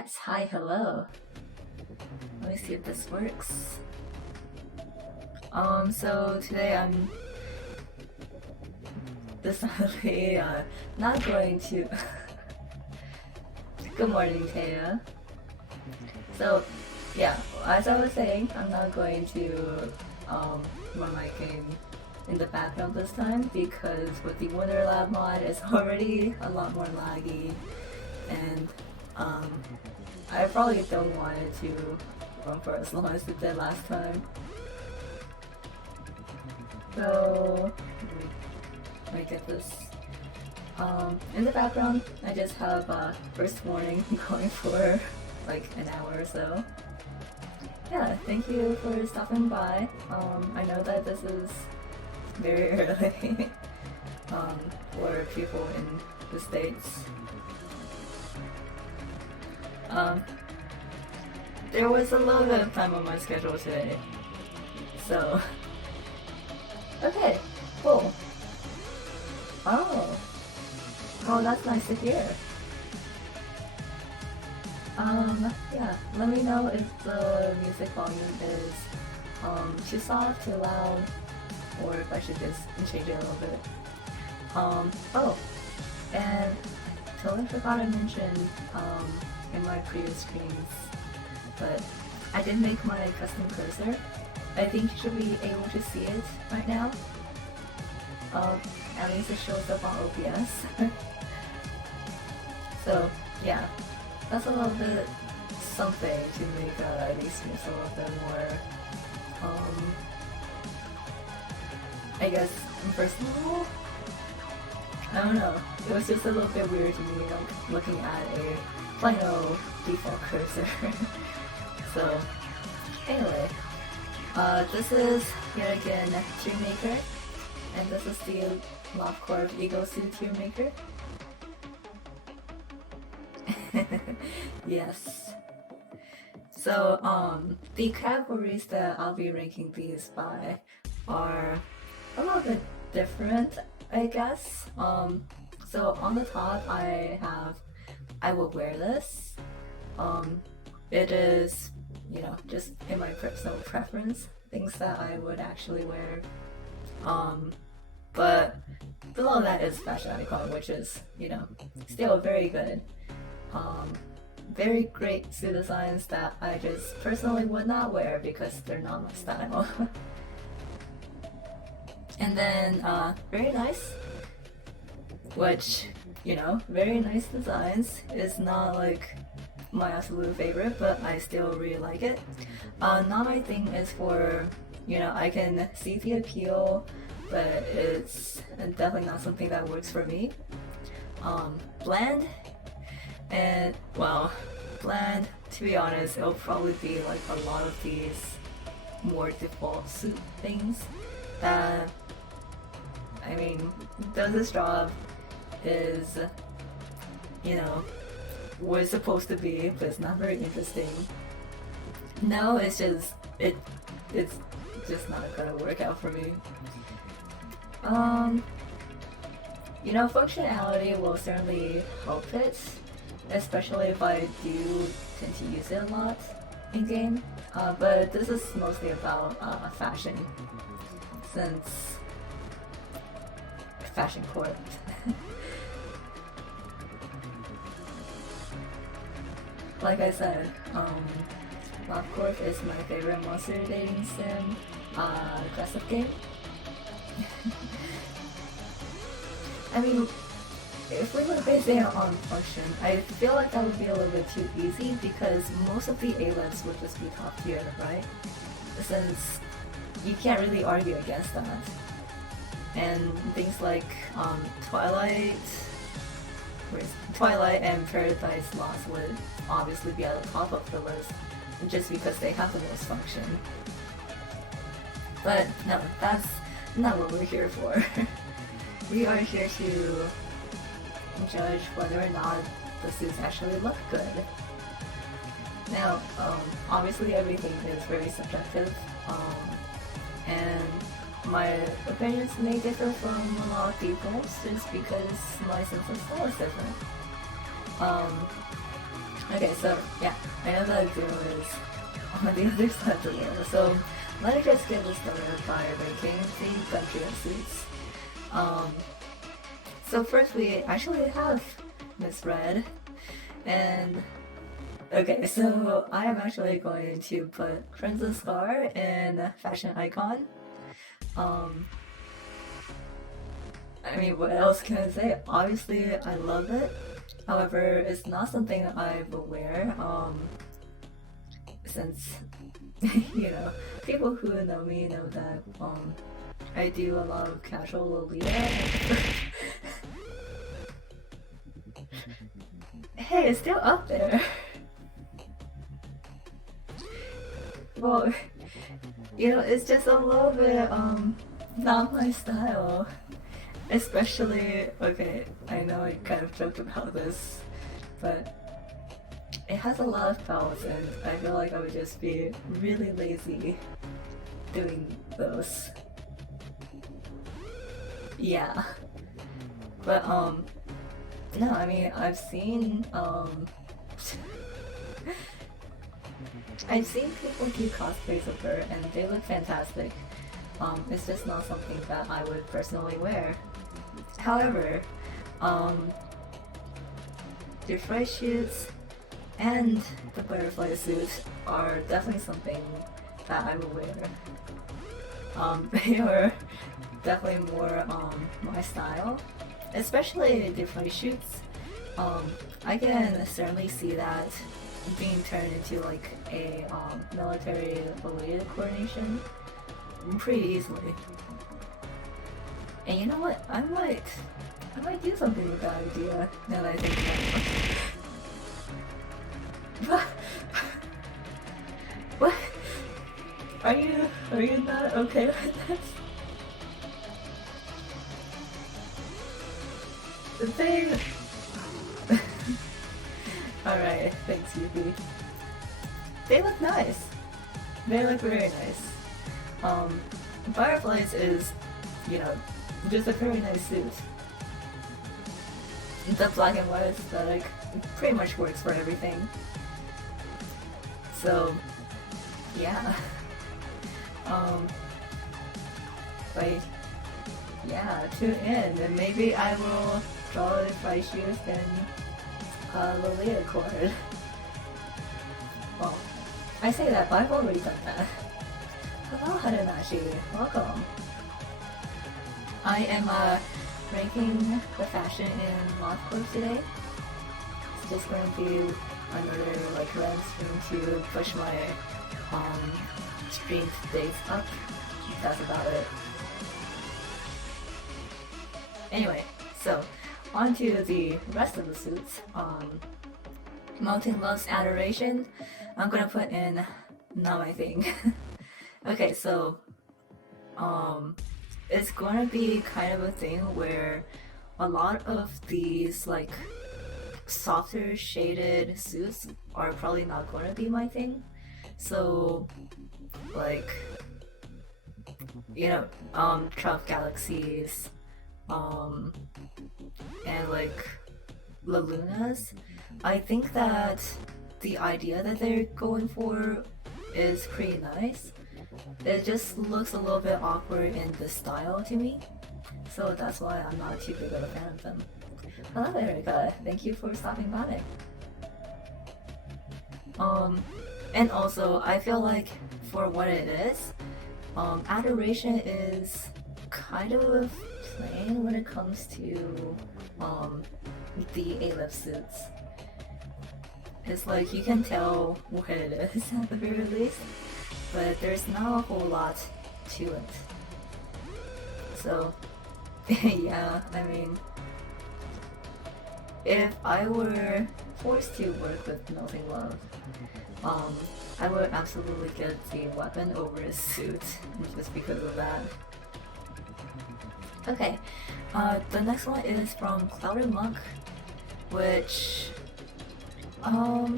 Yes, hi, hello. Let me see if this works. So today I'm decidedly not going to. Good morning, Taya. So, yeah, as I was saying, I'm not going to run my game in the background this time because with the Winter Lab mod, it's already a lot more laggy, and I probably don't want it to run for as long as it did last time. So, let me get this. In the background, I just have first warning going for like an hour or so. Yeah, thank you for stopping by. I know that this is very early for people in the States. There was a little bit of time on my schedule today, so okay, cool. Oh, that's nice to hear. Yeah, let me know if the music volume is too soft, too loud, or if I should just change it a little bit. Oh, and totally forgot to mention in my previous streams, but I did make my custom cursor. I think you should be able to see it right now. At least it shows up on OBS. So yeah, that's a little bit something to make these streams a little bit more, I guess, personal. I don't know. It was just a little bit weird to me, like looking at a plain old default cursor. So anyway, this is yet again Tear Maker, and this is the Lobotomy Ego Suit Tear Maker. Yes. So the categories that I'll be ranking these by are a little bit different, I guess. So on the top I have I will wear this. It is, you know, just in my personal preference, things that I would actually wear. But below that is fashion icon, which is, you know, still very good. Very great suit designs that I just personally would not wear because they're not my style. And then very nice, which, you know, very nice designs is not like my absolute favorite, but I still really like it. Not my thing is for, you know, I can see the appeal, but it's definitely not something that works for me. Bland, and well, bland, to be honest, it'll probably be like a lot of these more default suit things that, I mean, does this job, is, you know, what it's supposed to be, but it's not very interesting. No, it's just, it's just not gonna work out for me. You know, functionality will certainly help it, especially if I do tend to use it a lot in game. But this is mostly about fashion, since fashion court. Like I said, Lobotomy is my favorite monster dating sim aggressive game. I mean, if we were basing it on function, I feel like that would be a little bit too easy because most of the A-levels would just be top tier, right? Since you can't really argue against that. And things like Twilight and Paradise Lost would obviously be at the top of the list just because they have the most function. But no, that's not what we're here for. We are here to judge whether or not the suits actually look good. Now, obviously everything is very subjective, and my opinions may differ from a lot of people's just because my sense of style is different. Okay, so yeah, I know that Zero is on the other side of the world, so let me just get this started by ranking the country of suits. Um, so first we actually have Miss Red, and okay, so I am actually going to put Crimson Scar in fashion icon. I mean, what else can I say? Obviously, I love it. However, it's not something I will wear, since, you know, people who know me know that, I do a lot of casual Lolita. Hey, it's still up there. Well, you know, it's just a little bit, not my style. Especially, okay, I know I kind of joked about this, but it has a lot of belts and I feel like I would just be really lazy doing those. Yeah. But, no, I mean, I've seen people do cosplays of her and they look fantastic. It's just not something that I would personally wear. However, the fry shoots and the butterfly suit are definitely something that I would wear. They are definitely more my style, especially the fly shoots. I can certainly see that being turned into like a military related coordination pretty easily. And you know what? I might do something with that idea now that I think about it. What? Are you not okay with this? The thing. Alright, thanks, Yuki. They look nice. They look very nice. Fireflies is, you know, just a very nice suit. The black and white aesthetic pretty much works for everything. So, yeah. But yeah, tune in and maybe I will draw the price shoes and Lolita cord. Well, I say that, but I've already done that. Hello, Harunashi. Welcome. I am ranking the fashion in Moth Club today. It's just going to be another like rent stream to push my streamed days up. That's about it. Anyway, so on to the rest of the suits. Mountain Love's Adoration, I'm gonna put in not my thing. Okay, so it's gonna be kind of a thing where a lot of these like softer shaded suits are probably not gonna be my thing. So like, you know, Trump Galaxies, and like La Lunas, I think that the idea that they're going for is pretty nice. It just looks a little bit awkward in the style to me, so that's why I'm not too big of a fan of them. Hello Erica, thank you for stopping by. And also I feel like for what it is, Adoration is kind of plain when it comes to the A-Lip suits. It's like you can tell what it is at the very least, but there's not a whole lot to it. So yeah, I mean, if I were forced to work with Melting Love, I would absolutely get the weapon over his suit just because of that. Okay, the next one is from Clouded Monk, which I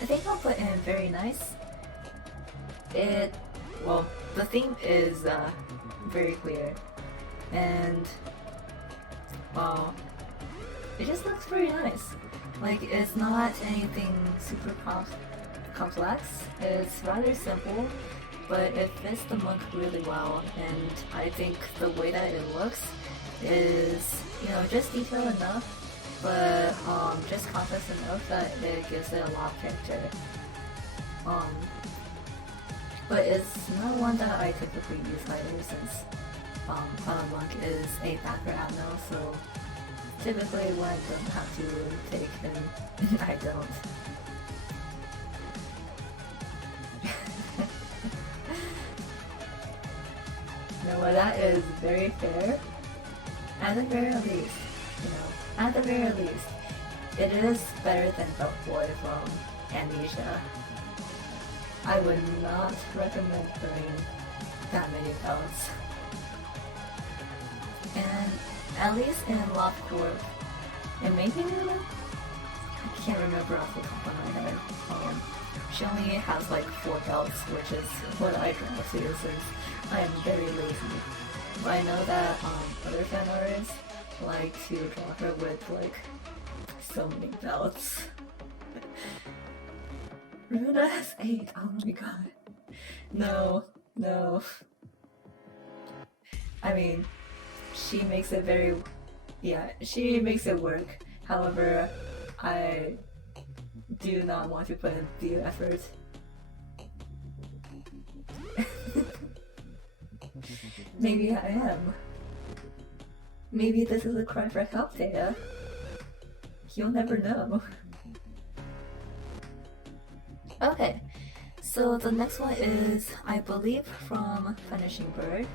think I'll put in very nice. Well, the theme is very clear, and it just looks very nice. Like, it's not anything super complex. It's rather simple, but it fits the monk really well, and I think the way that it looks is, you know, just detailed enough, but just complex enough that it gives it a lot of character. Um, but it's not one that I typically use either, since Clown Monk is a background now, so typically when I don't have to take him, I don't. No, well, that is very fair. At the very least, you know, at the very least, it is better than the boy from Amnesia. I would not recommend putting that many belts. And at least in LobCorp, and maybe I can't remember off the top of my head. She only has like 4 belts, which is what I draw to since I am very lazy. But I know that other fan artists like to draw her with like so many belts. Runa has 8, oh my god. No, no. I mean, she makes it very, yeah, she makes it work. However, I do not want to put in the effort. Maybe I am. Maybe this is a cry for help, Data. You'll never know. Okay, so the next one is, I believe, from Punishing Bird.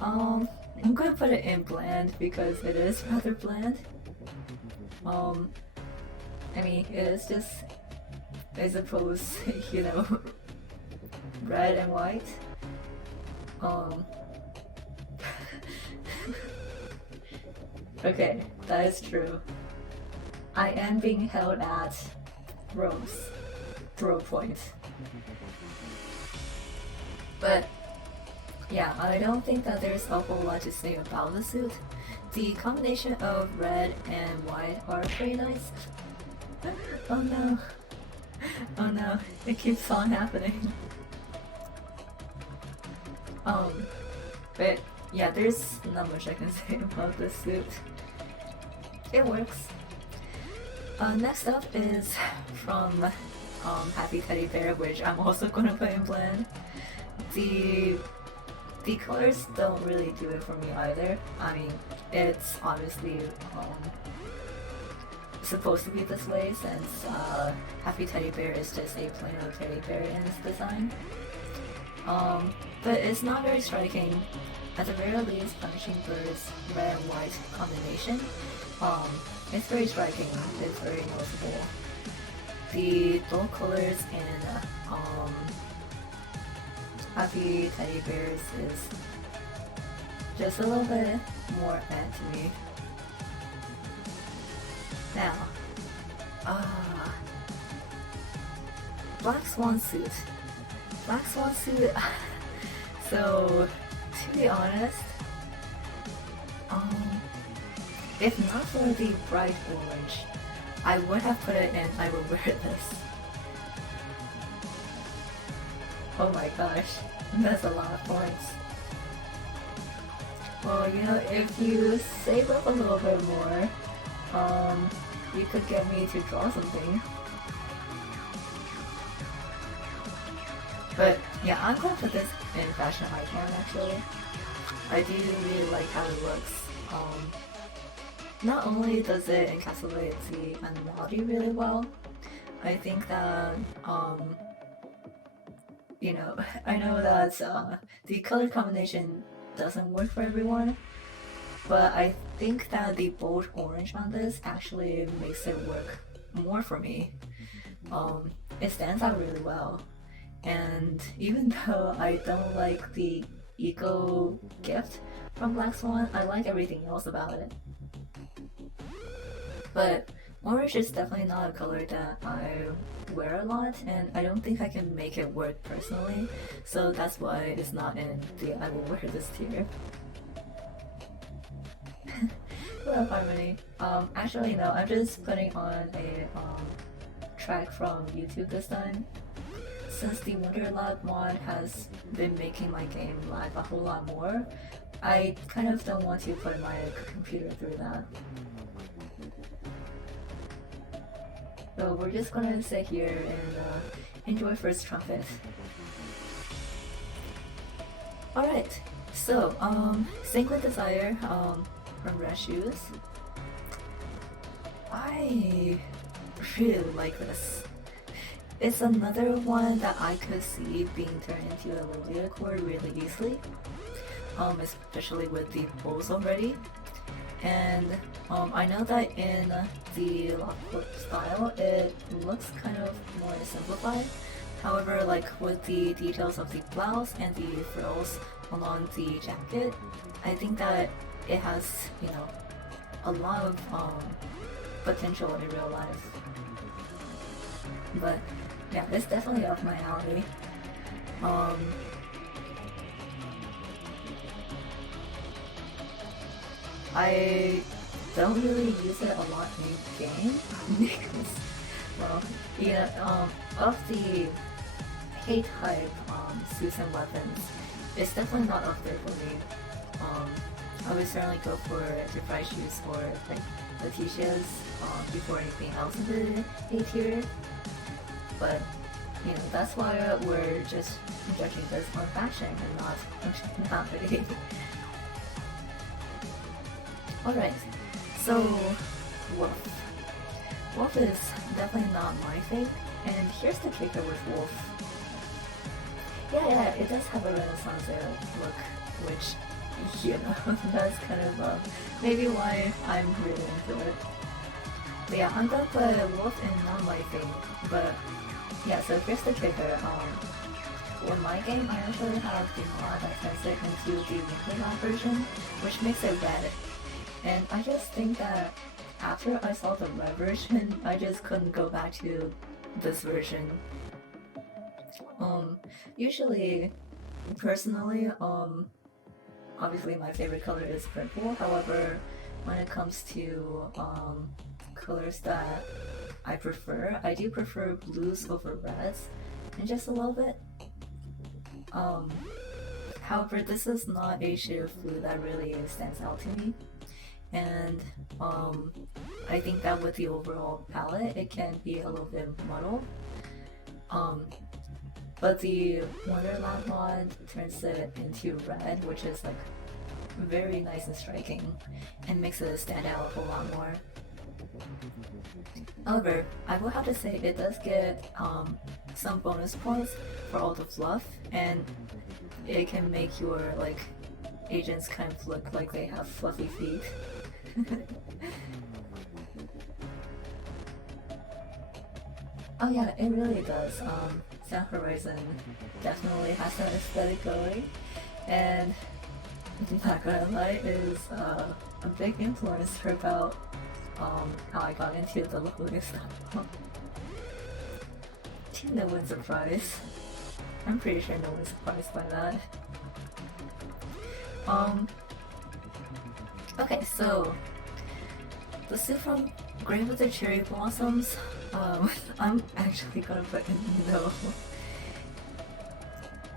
I'm gonna put it in bland because it is rather bland. I mean, it is just, I suppose, you know, red and white. Okay, that is true. I am being held at Rome's throw point. But yeah, I don't think that there's a whole lot to say about the suit. The combination of red and white are pretty nice. Oh no. Oh no, it keeps on happening. But yeah, there's not much I can say about this suit. It works. Next up is from Happy Teddy Bear, which I'm also gonna put in bland. The colors don't really do it for me either. I mean, it's obviously supposed to be this way since Happy Teddy Bear is just a plain old teddy bear in its design. But it's not very striking. At the very least, Punishing Bird's red and white combination, it's very striking, it's very noticeable. The dull colors in Happy Teddy Bears is just a little bit more bad to me. Now, Black Swan suit. Black Swan suit. So, to be honest, if not for the bright orange, I would have put it in I would wear this. Oh my gosh, that's a lot of points. Well, you know, if you save up a little bit more, you could get me to draw something. But yeah, I'm gonna put this in Fashion Icon actually. I do really like how it looks. Not only does it encapsulate the animality really well, I think that, you know, I know that the color combination doesn't work for everyone, but I think that the bold orange on this actually makes it work more for me. It stands out really well. And even though I don't like the eco gift from Black Swan, I like everything else about it. But orange is definitely not a color that I wear a lot, and I don't think I can make it work personally, so that's why it's not in the I will wear this tier. Hello, Harmony. Actually, no, I'm just putting on a track from YouTube this time. Since the Wonderlab mod has been making my game lag a whole lot more, I kind of don't want to put my computer through that. So we're just gonna sit here and enjoy First Trumpet. Alright, so, Sync with Desire from Red Shoes. I really like this. It's another one that I could see being turned into a Lydia chord really easily, especially with the pulls already. And I know that in the Lockport style, it looks kind of more simplified. However, like with the details of the blouse and the frills along the jacket, I think that it has, you know, a lot of potential in real life. But yeah, it's definitely up my alley. I don't really use it a lot in game because, well, yeah, of the hate hype suits and weapons, it's definitely not up there for me. I would certainly go for the price shoes or like Letitia's before anything else in the A tier. But you know, that's why we're just judging this on fashion and not functionality. Alright, so Wolf. Wolf is definitely not my thing, and here's the kicker with Wolf. Yeah, it does have a Renaissance era look, which, you know, that's kind of maybe why I'm really into it. But yeah, I'm gonna put Wolf in not my thing, but yeah, so here's the kicker. For my game, I actually have the mod that turns it into the weekly mod version, which makes it red. And I just think that after I saw the red version, I just couldn't go back to this version. Usually, personally, obviously my favorite color is purple. However, when it comes to colors that I prefer, I do prefer blues over reds, and just a little bit. However, this is not a shade of blue that really stands out to me. And I think that with the overall palette, it can be a little bit muddled. But the Wonderland mod turns it into red, which is like very nice and striking, and makes it stand out a whole lot more. However, I will have to say it does get some bonus points for all the fluff, and it can make your like agents kind of look like they have fluffy feet. Oh yeah, it really does. Sound Horizon definitely has an aesthetic going, and not gonna lie, is a big influencer about how I got into the Lobotomy style. No one's surprised. I'm pretty sure no one's surprised by that. Okay, so the suit from Grave of the Cherry Blossoms, I'm actually gonna put in no.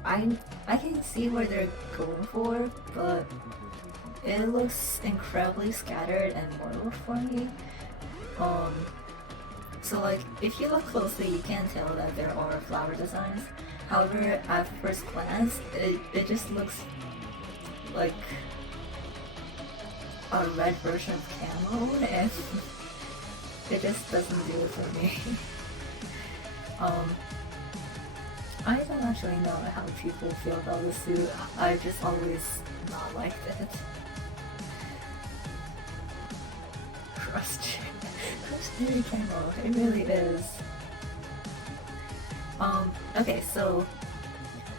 I can see where they're going for, but it looks incredibly scattered and muddled for me. So like, if you look closely, you can tell that there are flower designs. However, at first glance, it just looks like a red version of camo, and it just doesn't do it for me. I don't actually know how people feel about the suit. I just always not liked it. Crusty camo, it really is. Okay, so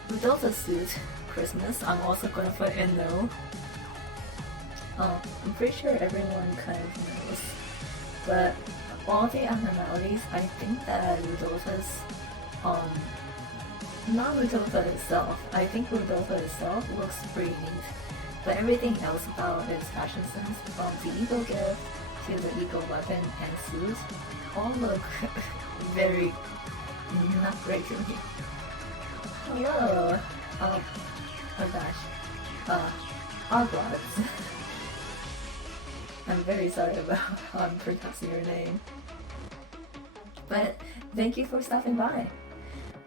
Rudolpha's suit, Christmas, I'm also gonna put in no. I'm pretty sure everyone kind of knows, but all the abnormalities, I think that Rudolpha's, not Rudolpha itself, I think Rudolpha itself looks pretty neat. but everything else about his fashion sense, from the eagle gift to the eagle weapon and suit, all look very not great to me. Hello! Oh gosh. Hogwarts. I'm very sorry about how I'm pronouncing your name. But thank you for stopping by.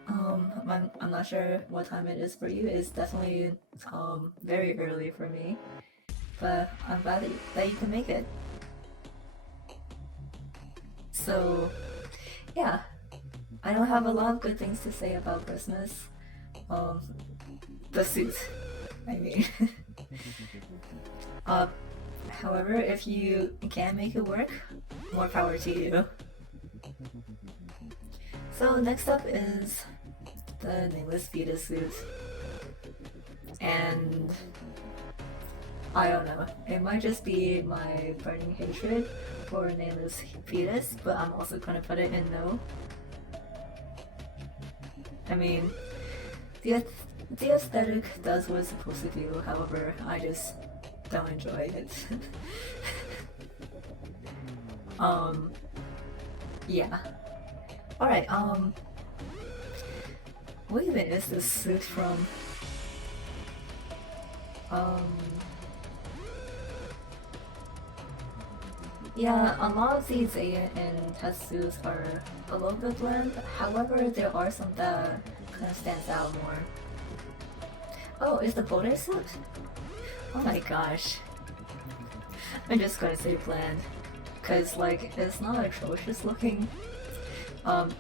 I'm not sure what time it is for you. It's definitely very early for me. But I'm glad that you can make it. So, yeah. I don't have a lot of good things to say about Christmas. The suit, I mean. However, if you can make it work, more power to you. So next up is the Nameless Fetus suit. And I don't know, it might just be my burning hatred for Nameless Fetus, but I'm also gonna put it in no. I mean, the aesthetic does what it's supposed to do, however, I just don't enjoy it. Yeah. Alright, what even is this suit from? Yeah, a lot of the A.A. and test suits are a little bit bland, however, there are some that kind of stands out more. Oh, is the Bode suit? Oh my gosh. I'm just gonna say bland. Cause like, it's not atrocious looking.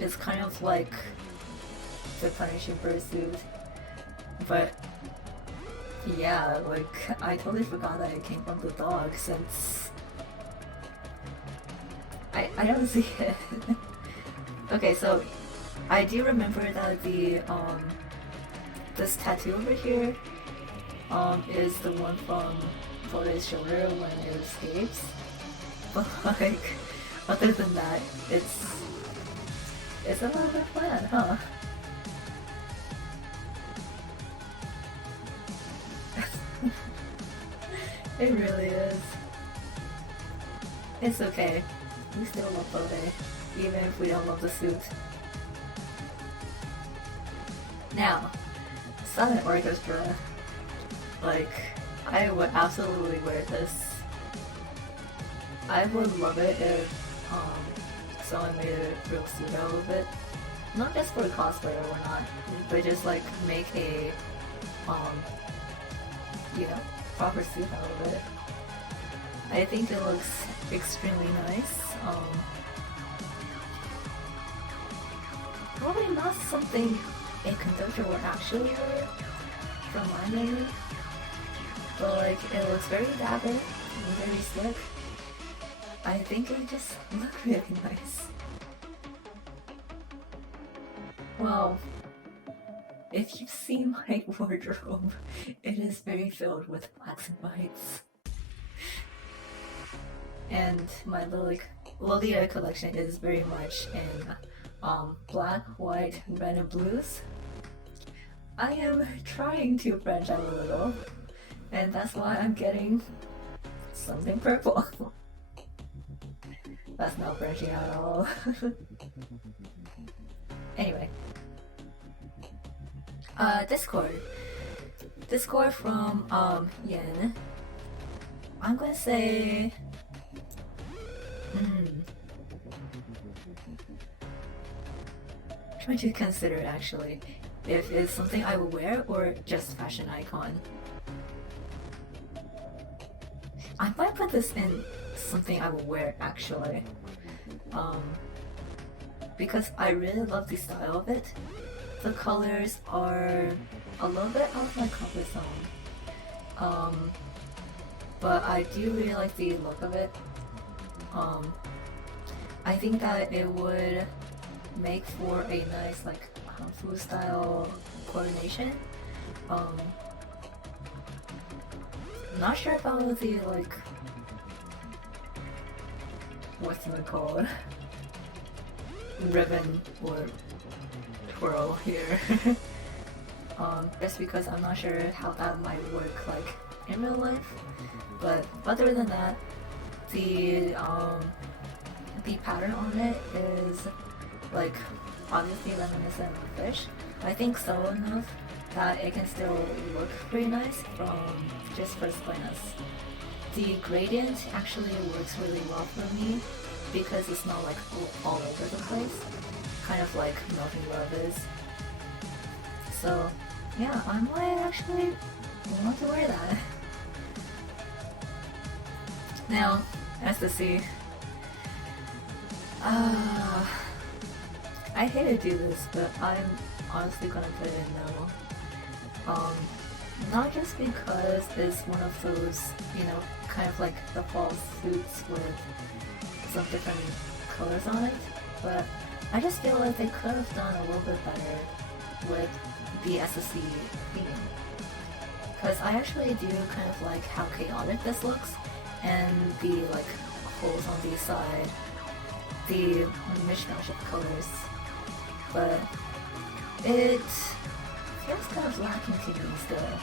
It's kind of like the Punishing Bird suit. But yeah, like, I totally forgot that it came from the dog since I don't see it. Okay, so I do remember that the this tattoo over here is the one from Bode's shoulder when it escapes. But like, other than that, it's a little bit bland, huh? It really is. It's okay. We still love Bode, even if we don't love the suit. Now, Silent Orchestra. Like, I would absolutely wear this. I would love it if someone made a real suit out of it. Not just for cosplay or whatnot, but just like make a you know, proper suit out of it. I think it looks extremely nice. Probably not something a conductor would actually wear from my memory, but like, it looks very dapper and very slick. I think it just looked really nice. Well, if you see my wardrobe, it is very filled with blacks and whites. And my Lobotomy collection is very much in black, white, red, and blues. I am trying to branch out a little, and that's why I'm getting something purple. That's not branching out at all. Anyway. Discord. Discord from Yen. I'm gonna say trying to consider actually if it's something I would wear or just fashion icon. I might put this in something I would wear actually. Because I really love the style of it. The colors are a little bit out of my comfort zone. But I do really like the look of it. I think that it would make for a nice like kung fu style coordination. Not sure about the like what's it called? Ribbon or twirl here. Just because I'm not sure how that might work like in real life. But other than that, the pattern on it is like obviously reminiscent of fish. I think so enough that it can still look pretty nice from just first glance. The gradient actually works really well for me because it's not like all over the place, kind of like Melting Love is. So yeah, I might actually want to wear that. Now, as to see, I hate to do this, but I'm honestly gonna put in no. Not just because it's one of those, you know, kind of like the fall suits with some different colors on it, but I just feel like they could have done a little bit better with the SSC theme. Because I actually do kind of like how chaotic this looks, and the like holes on the side, the mishmash of colors, but it feels kind of lacking to me still.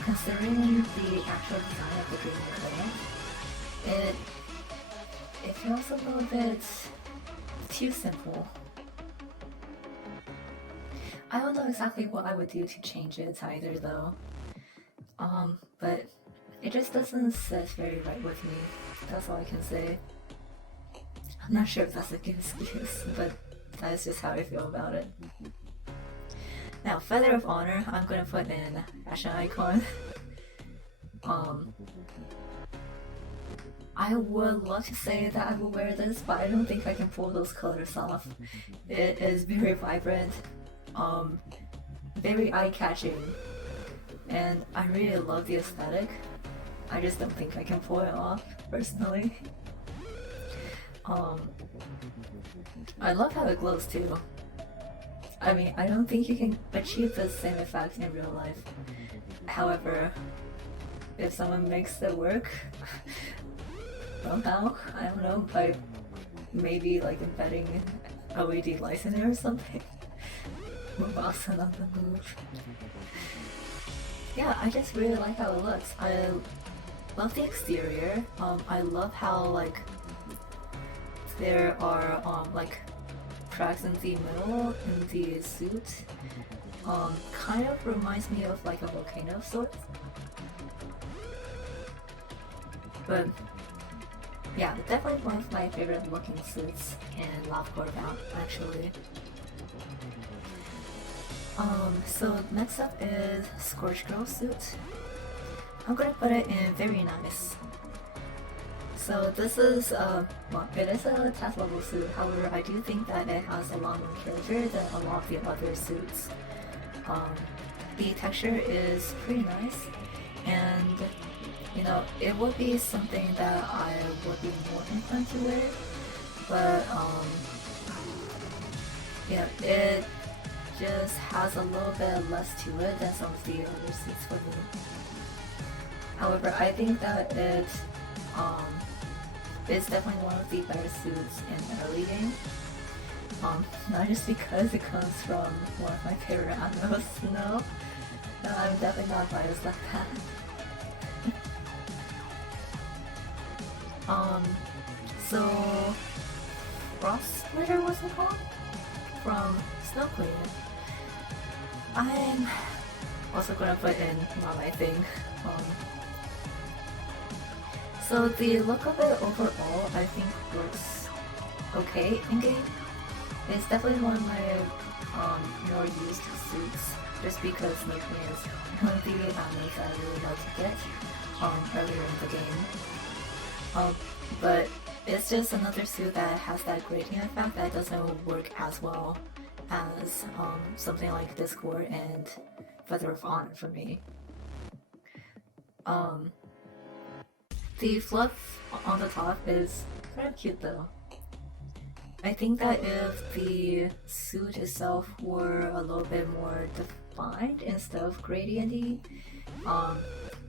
Considering the actual design of the green equipment, it feels a little bit too simple. I don't know exactly what I would do to change it either though. But it just doesn't sit very right with me. That's all I can say. I'm not sure if that's a good excuse, but that's just how I feel about it. Now, Feather of Honor, I'm gonna put in Fashion Icon. I would love to say that I will wear this, but I don't think I can pull those colors off. It is very vibrant, very eye-catching, and I really love the aesthetic. I just don't think I can pull it off, personally. I love how it glows too. I mean, I don't think you can achieve the same effect in real life. However, if someone makes it work, somehow, I don't know, by maybe like embedding LED lights in it or something. Move awesome on the move. Yeah, I just really like how it looks. I love the exterior. I love how like there are like cracks in the middle in the suit. Kind of reminds me of like a volcano of sorts. But yeah, definitely one of my favorite looking suits in Lovecore Bound, actually. So next up is Scorch Girl suit. I'm gonna put it in very nice. So this is, well, it is a test level suit, however I do think that it has a lot more character than a lot of the other suits. The texture is pretty nice, and you know, it would be something that I would be more inclined to wear, but yeah, it just has a little bit less to it than some of the other suits for me. However, I think that it's definitely one of the better suits in the early game. Not just because it comes from one of my favorite animals, no. No, I'm definitely not biased like that. So Frost Splitter was it called? From Snow Queen. I'm also gonna put in not my thing. So the look of it overall, I think looks okay in game. It's definitely one of my more used suits, just because Snow Queen is one of the animes that I really like to get earlier in the game. But it's just another suit that has that gradient effect that doesn't work as well as something like Discord and Feather of Honor for me. The fluff on the top is kind of cute though. I think that if the suit itself were a little bit more defined instead of gradienty,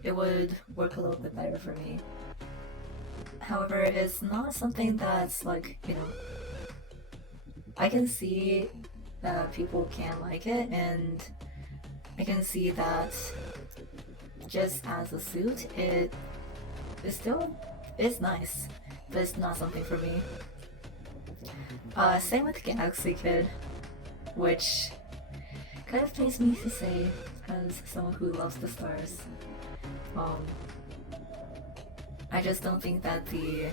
it would work a little bit better for me. However, it's not something that's like, you know, I can see that people can like it, and I can see that just as a suit, it still is nice, but it's not something for me. Same with Galaxy Kid, which kind of pains me to say as someone who loves the stars. I just don't think that the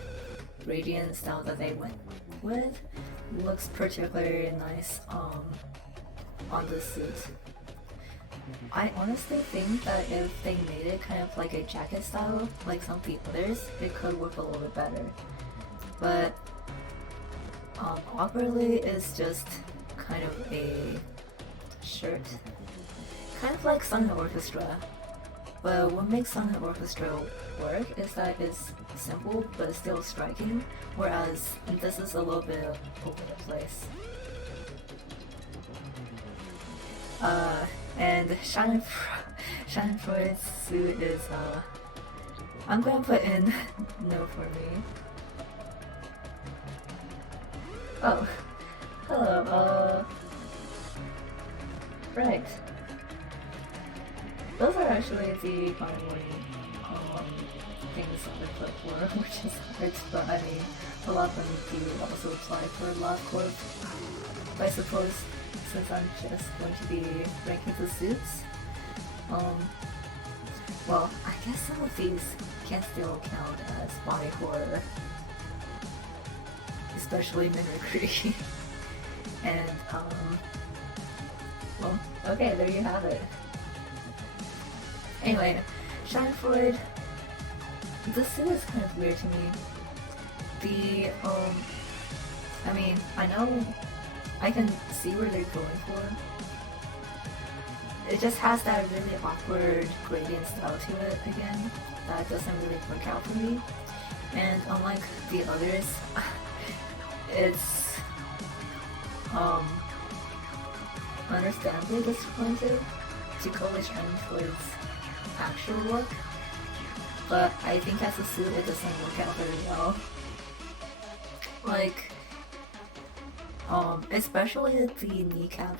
radiant style that they went with looks particularly nice on this suit. I honestly think that if they made it kind of like a jacket style, like some of the others, it could work a little bit better. But awkwardly is just kind of a shirt, kind of like Sun Orchestra. But what makes Sun Orchestra work is that it's simple but still striking, whereas this is a little bit all over the place. And Schadenfreude's suit is, I'm gonna put in no for me. Oh, hello, right. Those are actually the only things on the clipboard, which is hard, but I mean, a lot of them do also apply for LabCorp. I suppose since I'm just going to be ranking the suits, well, I guess some of these can still count as body horror, especially Mimicry. And, well, okay, there you have it. Anyway, Schadenfreude, this suit is kind of weird to me. I mean, I know I can see where they're going for. It just has that really awkward gradient style to it again that doesn't really work out for me. And unlike the others, it's understandably disappointed to go with Schadenfreude's actual look, but I think as a suit it doesn't work out very well. Like, especially the kneecap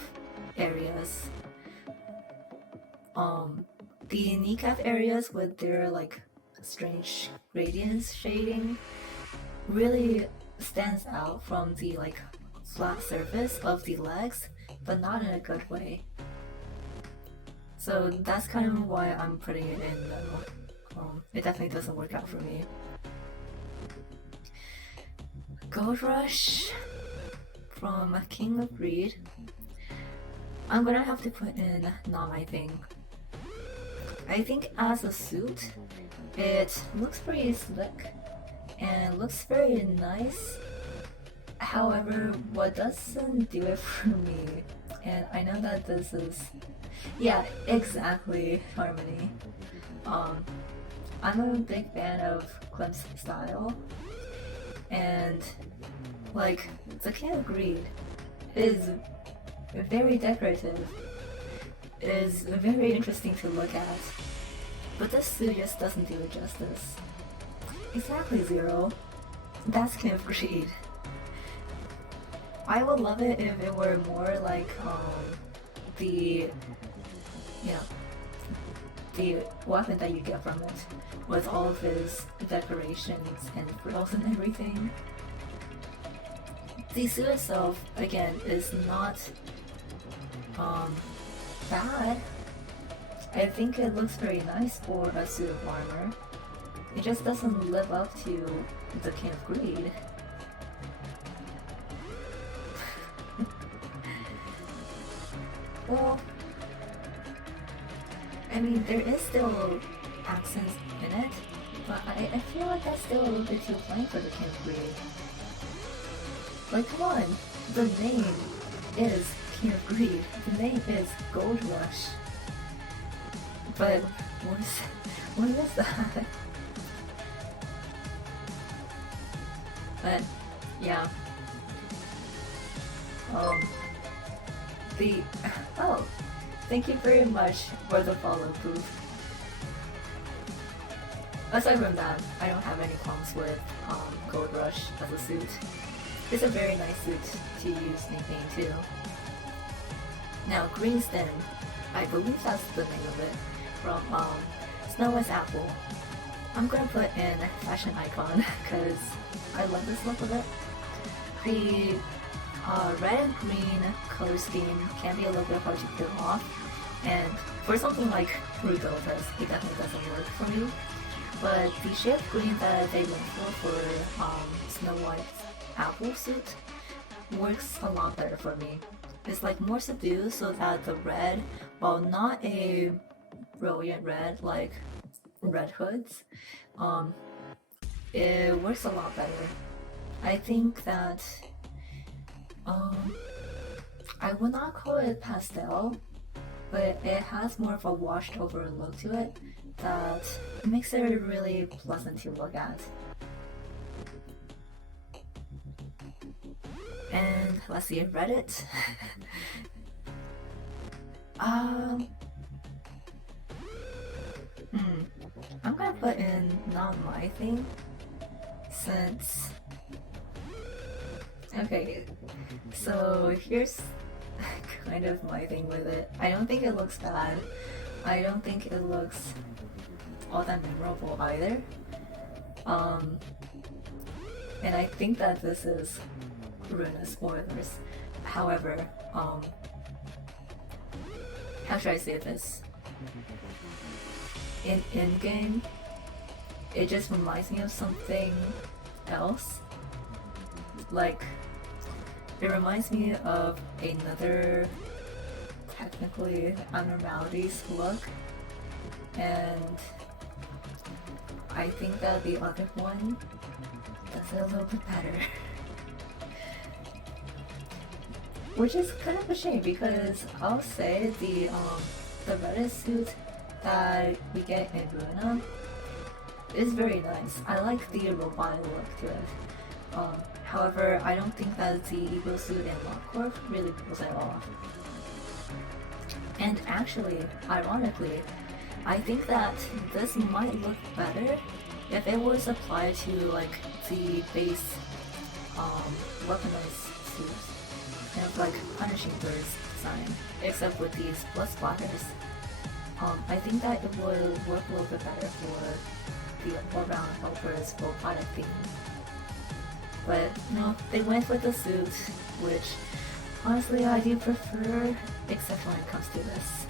areas. The kneecap areas with their like strange gradients shading really stands out from the like flat surface of the legs, but not in a good way. So that's kind of why I'm putting it in though. It definitely doesn't work out for me. Gold Rush from King of Greed. I'm gonna have to put in not my thing. I think as a suit, it looks pretty slick and looks very nice. However, what doesn't do it for me, and I know that this is, yeah, exactly, Harmony. I'm a big fan of Clem's style, and like the King of Greed is very decorative. It is very interesting to look at, but this suit just doesn't do it justice. Exactly, Zero. That's King of Greed. I would love it if it were more like the weapon that you get from it, with all of his decorations and frills and everything. The suit itself, again, is not bad. I think it looks very nice for a suit of armor. It just doesn't live up to the King of Greed. Well, I mean, there is still accents in it, but I feel like that's still a little bit too plain for the King of Greed. Like, come on, the name is King of Greed. The name is Gold Rush. But what is that? But yeah. Oh, thank you very much for the follow, Poof. Aside from that, I don't have any qualms with Gold Rush as a suit. It's a very nice suit to use nickname too. Now, Green Stem, I believe that's the name of it, from Snow White's apple. I'm gonna put in fashion icon because I love this look of it. The red and green color scheme can be a little bit hard to pull off, and for something like Rudolphus, it definitely doesn't work for me. But the shade of green that they went for Snow White's apple suit works a lot better for me. It's like more subdued so that the red, while not a brilliant red like Red Hood's, it works a lot better. I think that I would not call it pastel, but it has more of a washed over look to it that makes it really pleasant to look at. And let's see, Reddit. I'm gonna put in not my thing since. Okay, so here's kind of my thing with it. I don't think it looks bad. I don't think it looks all that memorable either. And I think that this is ruinous spoilers. However, how should I say this? In in-game, it just reminds me of something else. Like, it reminds me of another technically abnormalities look, and I think that the other one does it a little bit better. Which is kind of a shame because I'll say the Reddit suit that we get in Luna is very nice. I like the robotic look to it. However, I don't think that the Eagle suit in Lockcorp really pulls it off. And actually, ironically, I think that this might look better if it was applied to like the base weaponized suits. Kind of like Punishing Bird's design, except with these blood splatters. I think that it would work a little bit better for the all-round helper's robotic theme. But no, they went with the suit, which honestly I do prefer, except when it comes to this.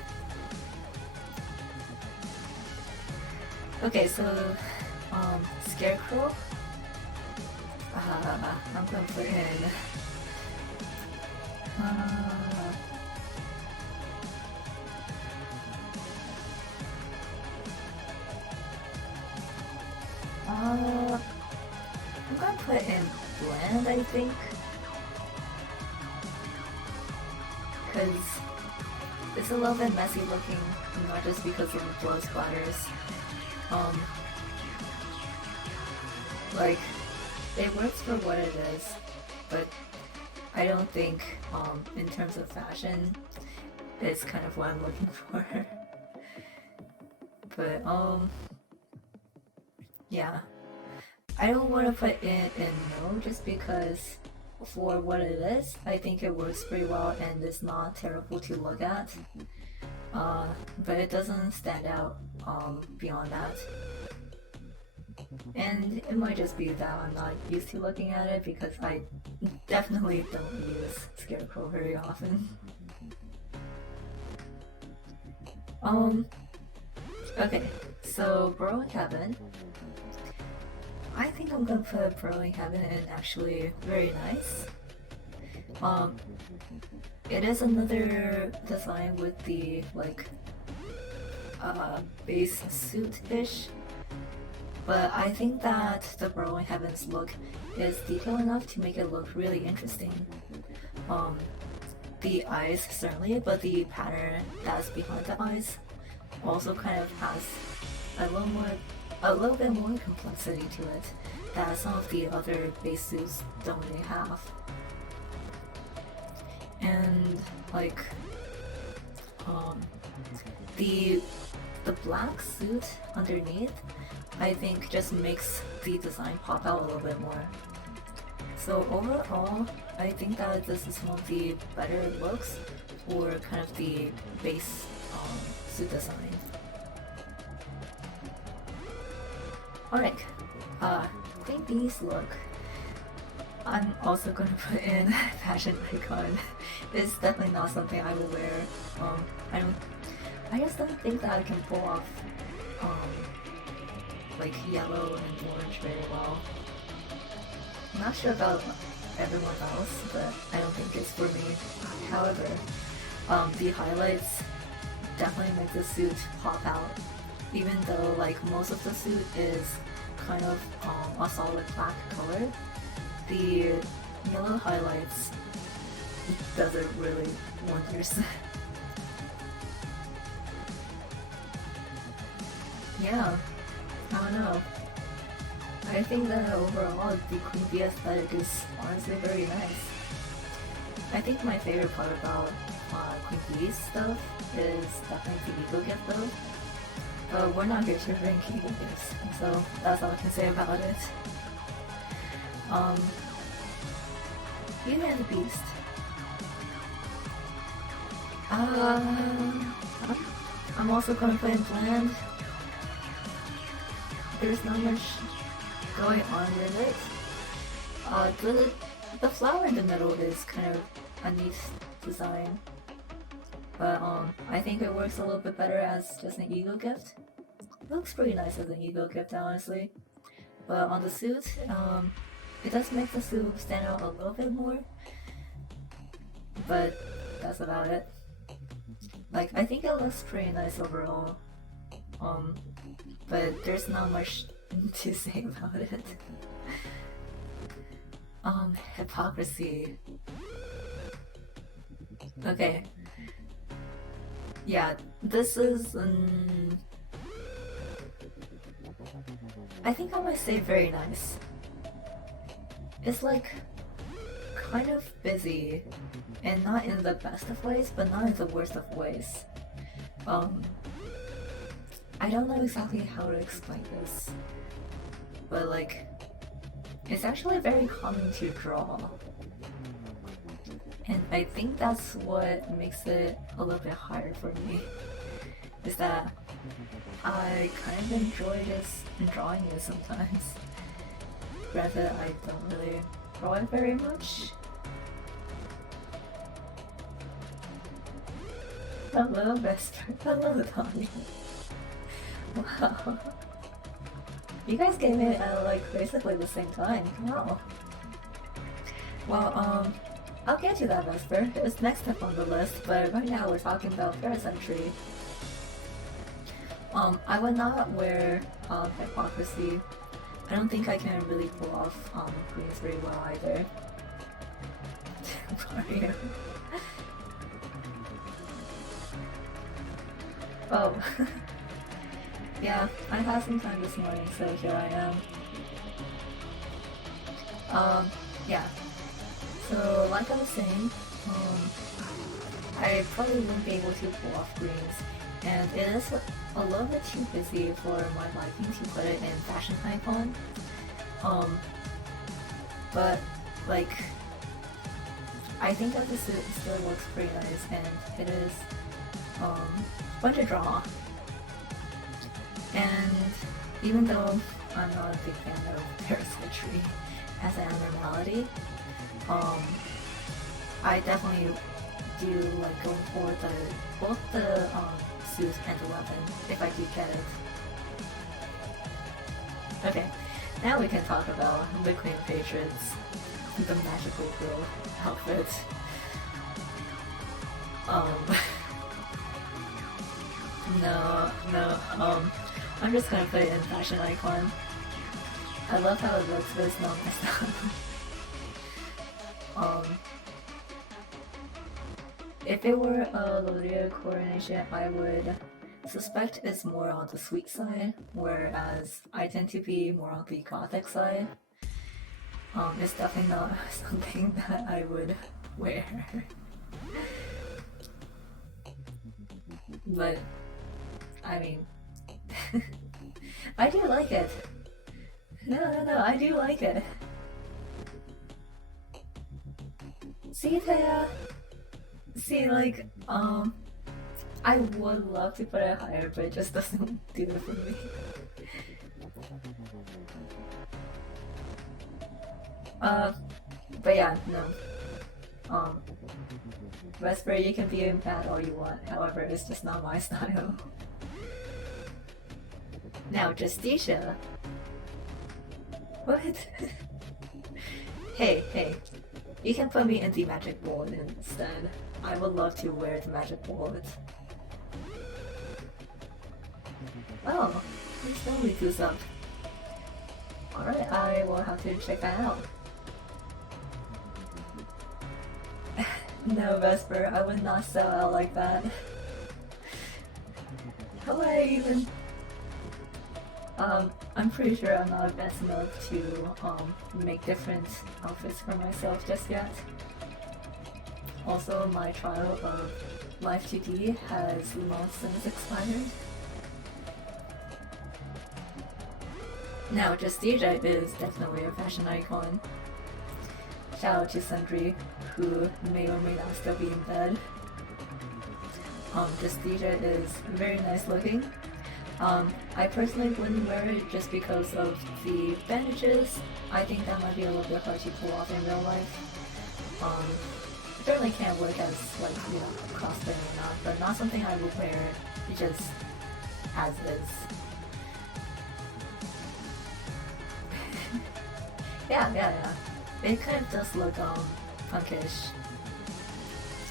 Okay, so Scarecrow. I'm gonna put in. I'm gonna put in bland, I think, because it's a little bit messy looking, not just because of the blood splatters. Like, it works for what it is, but I don't think, in terms of fashion, it's kind of what I'm looking for. But, yeah. I don't want to put it in no, just because for what it is, I think it works pretty well and it's not terrible to look at. But it doesn't stand out, beyond that. And it might just be that I'm not used to looking at it because I definitely don't use Scarecrow very often. Okay, so Burrowing Heaven. I think I'm gonna put Burrowing Heaven in actually very nice. It is another design with the like base suit-ish. But I think that the Burrowing Heaven's look is detailed enough to make it look really interesting. The eyes certainly, but the pattern that's behind the eyes also kind of has a little bit more complexity to it that some of the other base suits don't really have. And like the black suit underneath, I think just makes the design pop out a little bit more. So overall, I think that this is one of the better looks for kind of the base suit design. Alright, Queen Bee's look. I'm also gonna put in fashion icon. It's definitely not something I will wear. I don't. I just don't think that I can pull off like yellow and orange very well. I'm not sure about everyone else, but I don't think it's for me. However, the highlights definitely make the suit pop out. Even though like most of the suit is kind of a solid black color, the yellow highlights doesn't really wonders. Yeah, I don't know. I think that overall the Queen Bee aesthetic is honestly very nice. I think my favorite part about Queen Bee's stuff is definitely the Ego gift though. But we're not here to rank Ego gifts, so that's all I can say about it. Beauty and the Beast. I'm also gonna put in bland. There's not much going on with it. The flower in the middle is kind of a neat design, but I think it works a little bit better as just an ego gift. It looks pretty nice as an ego gift, honestly. But on the suit, it does make the suit stand out a little bit more. But that's about it. Like, I think it looks pretty nice overall. But there's not much to say about it. Hypocrisy. Okay. Yeah, this is I think I might say very nice. It's like kind of busy and not in the best of ways, but not in the worst of ways. I don't know exactly how to explain this, but like, it's actually very common to draw. And I think that's what makes it a little bit harder for me, is that I kind of enjoy just drawing it sometimes. Granted, I don't really draw it very much. Hello, Vesper. Hello, Tommy. Wow. You guys came in at like basically the same time. Wow. Well, I'll get to that, Vesper. It's next up on the list, but right now we're talking about Parasentry. I would not wear Hypocrisy. I don't think I can really pull off greens very well either. Mario. Oh. Yeah, I had some time this morning, so here I am. Yeah. So, like I was saying, I probably wouldn't be able to pull off greens, and it is a little bit too busy for my liking to put it in fashion icon. But like, I think that this still looks pretty nice, and it is fun to draw. And even though I'm not a big fan of Parasentry as an abnormality, I definitely do like going for both the suit and the weapon if I do get it. Okay, now we can talk about the Queen Patriots, the magical girl outfit. No, I'm just gonna put it in fashion icon. I love how it looks, but it's not my style. If it were a Loria coronation, I would suspect it's more on the sweet side, whereas I tend to be more on the gothic side. It's definitely not something that I would wear. But, I mean, I do like it. No, I do like it. See, Taya? See, like, I would love to put it higher, but it just doesn't do it for me. Uh, but yeah, no. Vesper, you can be mad all you want, however, it's just not my style. Now, Justicia. What? Hey, you can put me in the magic bullet instead. I would love to wear the magic bullet. Oh, there's no Riku's up. Alright, I will have to check that out. No, Vesper, I would not sell out like that. How would I even... I'm pretty sure I'm not advanced enough to make different outfits for myself just yet. Also, my trial of Life 2D has long since expired. Now, Justicia is definitely a fashion icon. Shout out to Sundry, who may or may not still be in bed. Justicia is very nice looking. I personally wouldn't wear it just because of the bandages. I think that might be a little bit hard to pull off in real life. It certainly can't work as, like, you know, cosplay or not, but not something I would wear just as is. Yeah. It kind of does look, punkish.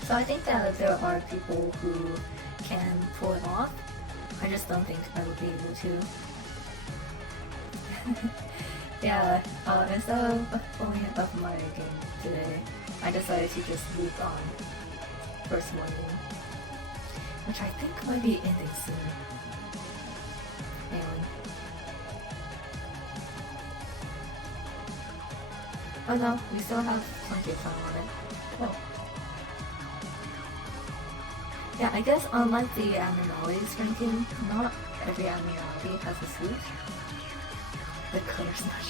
So I think that there are people who can pull it off. I just don't think I would be able to. Yeah, instead of pulling up my game today, I decided to just move on. First morning. Which I think might be ending soon. Anyway. Oh no, we still have plenty of time on it. Oh. Yeah, I guess unlike the animalities ranking, not every animality has a suit. The color's not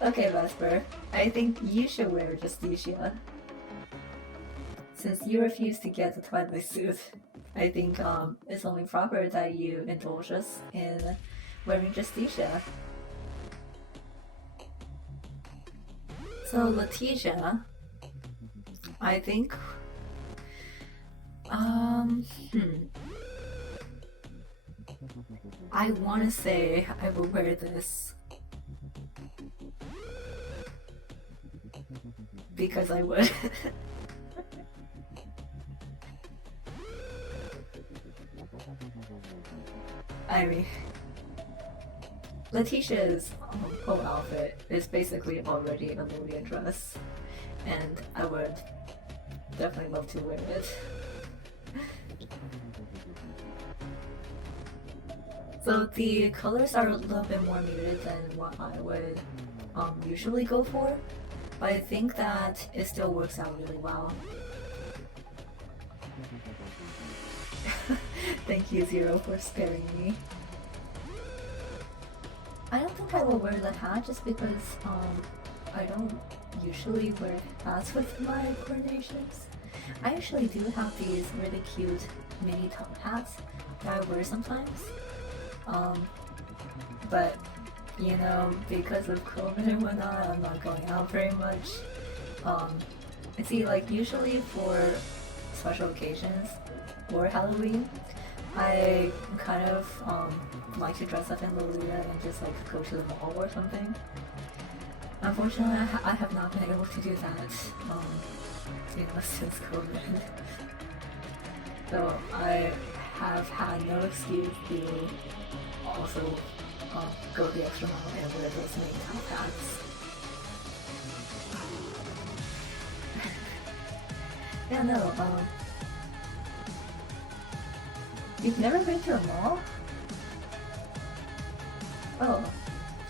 sure. Okay, Vesper, I think you should wear Justicia. Since you refuse to get the Twilight suit, I think it's only proper that you indulge us in wearing Justicia. So Letitia, I think, I want to say I will wear this because I would. I mean, Letitia's whole outfit is basically already a Lilian dress, and I would definitely love to wear it. So the colors are a little bit more muted than what I would usually go for, but I think that it still works out really well. Thank you, Zero, for sparing me. I don't think I will wear the hat just because I don't usually wear hats with my coordinations. I actually do have these really cute mini top hats that I wear sometimes. But you know, because of COVID and whatnot, I'm not going out very much. See, like usually for special occasions or Halloween, I kind of like to dress up in Lolita and just like go to the mall or something. Unfortunately, I have not been able to do that, you know, since COVID. So I have had no excuse to also go the extra mile and wear those mini top hats. Yeah, no, you've never been to a mall? Oh,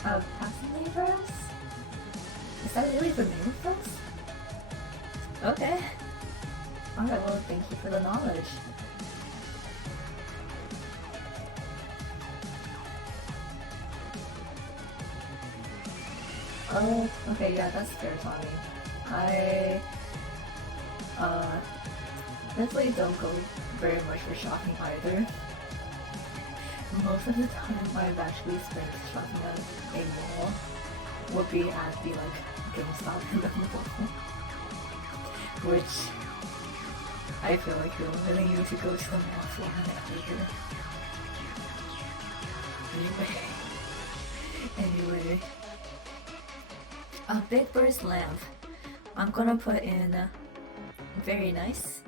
passing dress? Is that really the name of those? Okay. Alright, well, thank you for the knowledge. Oh, okay, yeah, that's fair, Tommy. I definitely don't go very much for shopping either. most of the time I've actually spent shopping at a mall would be at the like GameStop in the mall, which I feel like you don't really need to go to the mall for that either. Anyway, a big burst lamp. I'm gonna put in very nice.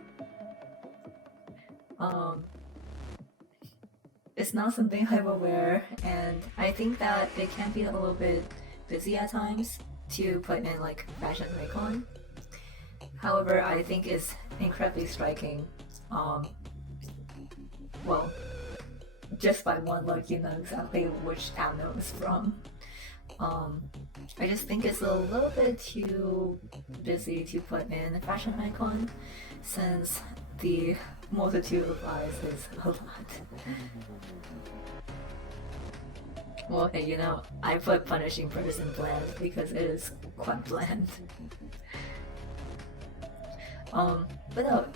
It's not something I will wear, and I think that it can be a little bit busy at times to put in like fashion icon. However, I think it's incredibly striking. Well, just by one look, you know exactly which Amno it's from. I just think it's a little bit too busy to put in a fashion icon, since the multitude of eyes is a lot. Well, hey, you know, I put punishing person bland because it is quite bland. But no,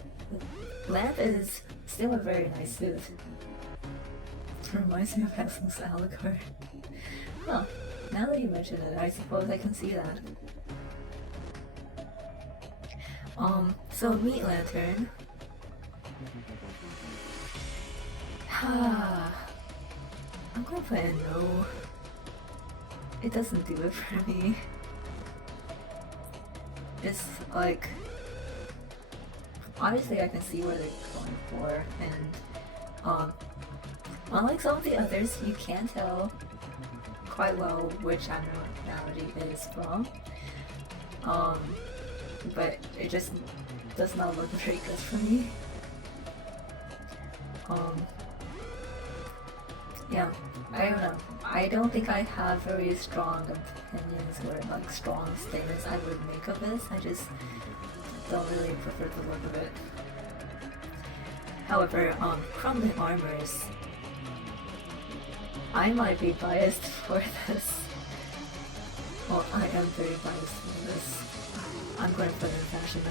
bland is still a very nice suit. Reminds me of Hanson's Alucard. Huh, now that you mention it, I suppose I can see that. So Meat Lantern. I'm gonna put in no. It doesn't do it for me. It's like, obviously I can see where they're going for, and unlike some of the others, you can tell quite well which abnormality it is from. But it just does not look very good for me. Yeah, I don't know. I don't think I have very strong opinions or like strong statements I would make of this. I just don't really prefer the look of it. However, crumbling armors, I might be biased for this. Well, I am very biased for this. I'm going to put in fashion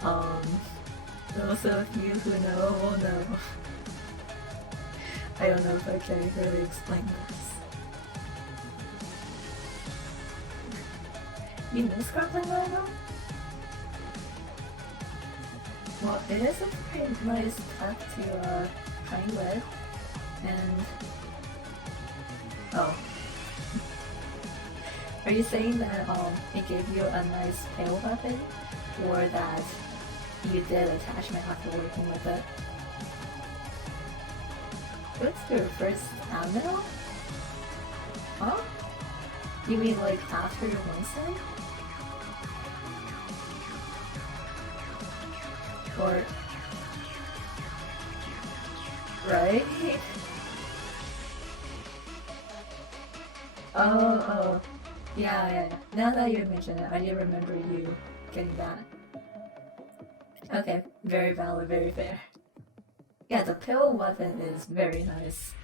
icon. Those of you who know will know. I don't know if I can really explain this. You miss crumbling armor? Well, it is a pretty nice path to train with, and oh, are you saying that it gave you a nice pale weapon, or that you did attachment after working with it? What's your first ammo? Huh? You mean like after your Wednesday? Or... right? Oh, yeah. Now that you mention it, I did remember you getting that. Okay, very valid, very fair. Yeah, the pill weapon is very nice.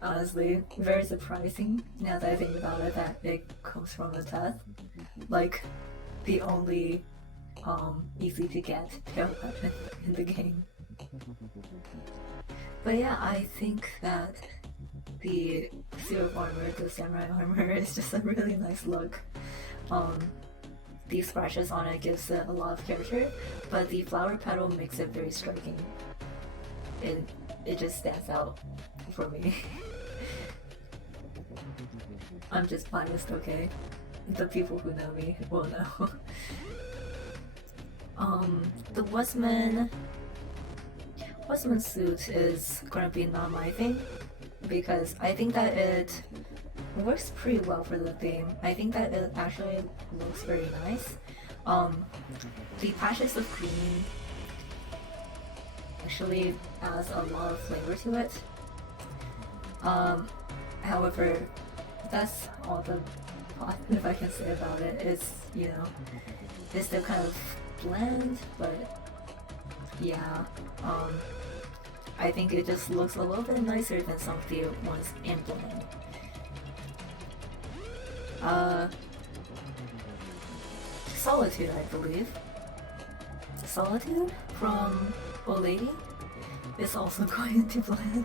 Honestly, very surprising now that I think about it that it comes from the test. Like, the only easy to get pill weapon in the game. But yeah, I think that the suit of armor, the samurai armor, is just a really nice look. The scratches on it gives it a lot of character, but the flower petal makes it very striking. It just stands out for me. I'm just biased, okay? The people who know me will know. The Westman suit is gonna be not my thing, because I think that it works pretty well for the theme. I think that it actually looks very nice. The patches of green actually adds a lot of flavor to it. However, that's all the positive I can say about it. It's, you know, it's still kind of bland, but yeah, I think it just looks a little bit nicer than some of the ones implemented. Solitude, I believe. Solitude from old lady is also going to blend.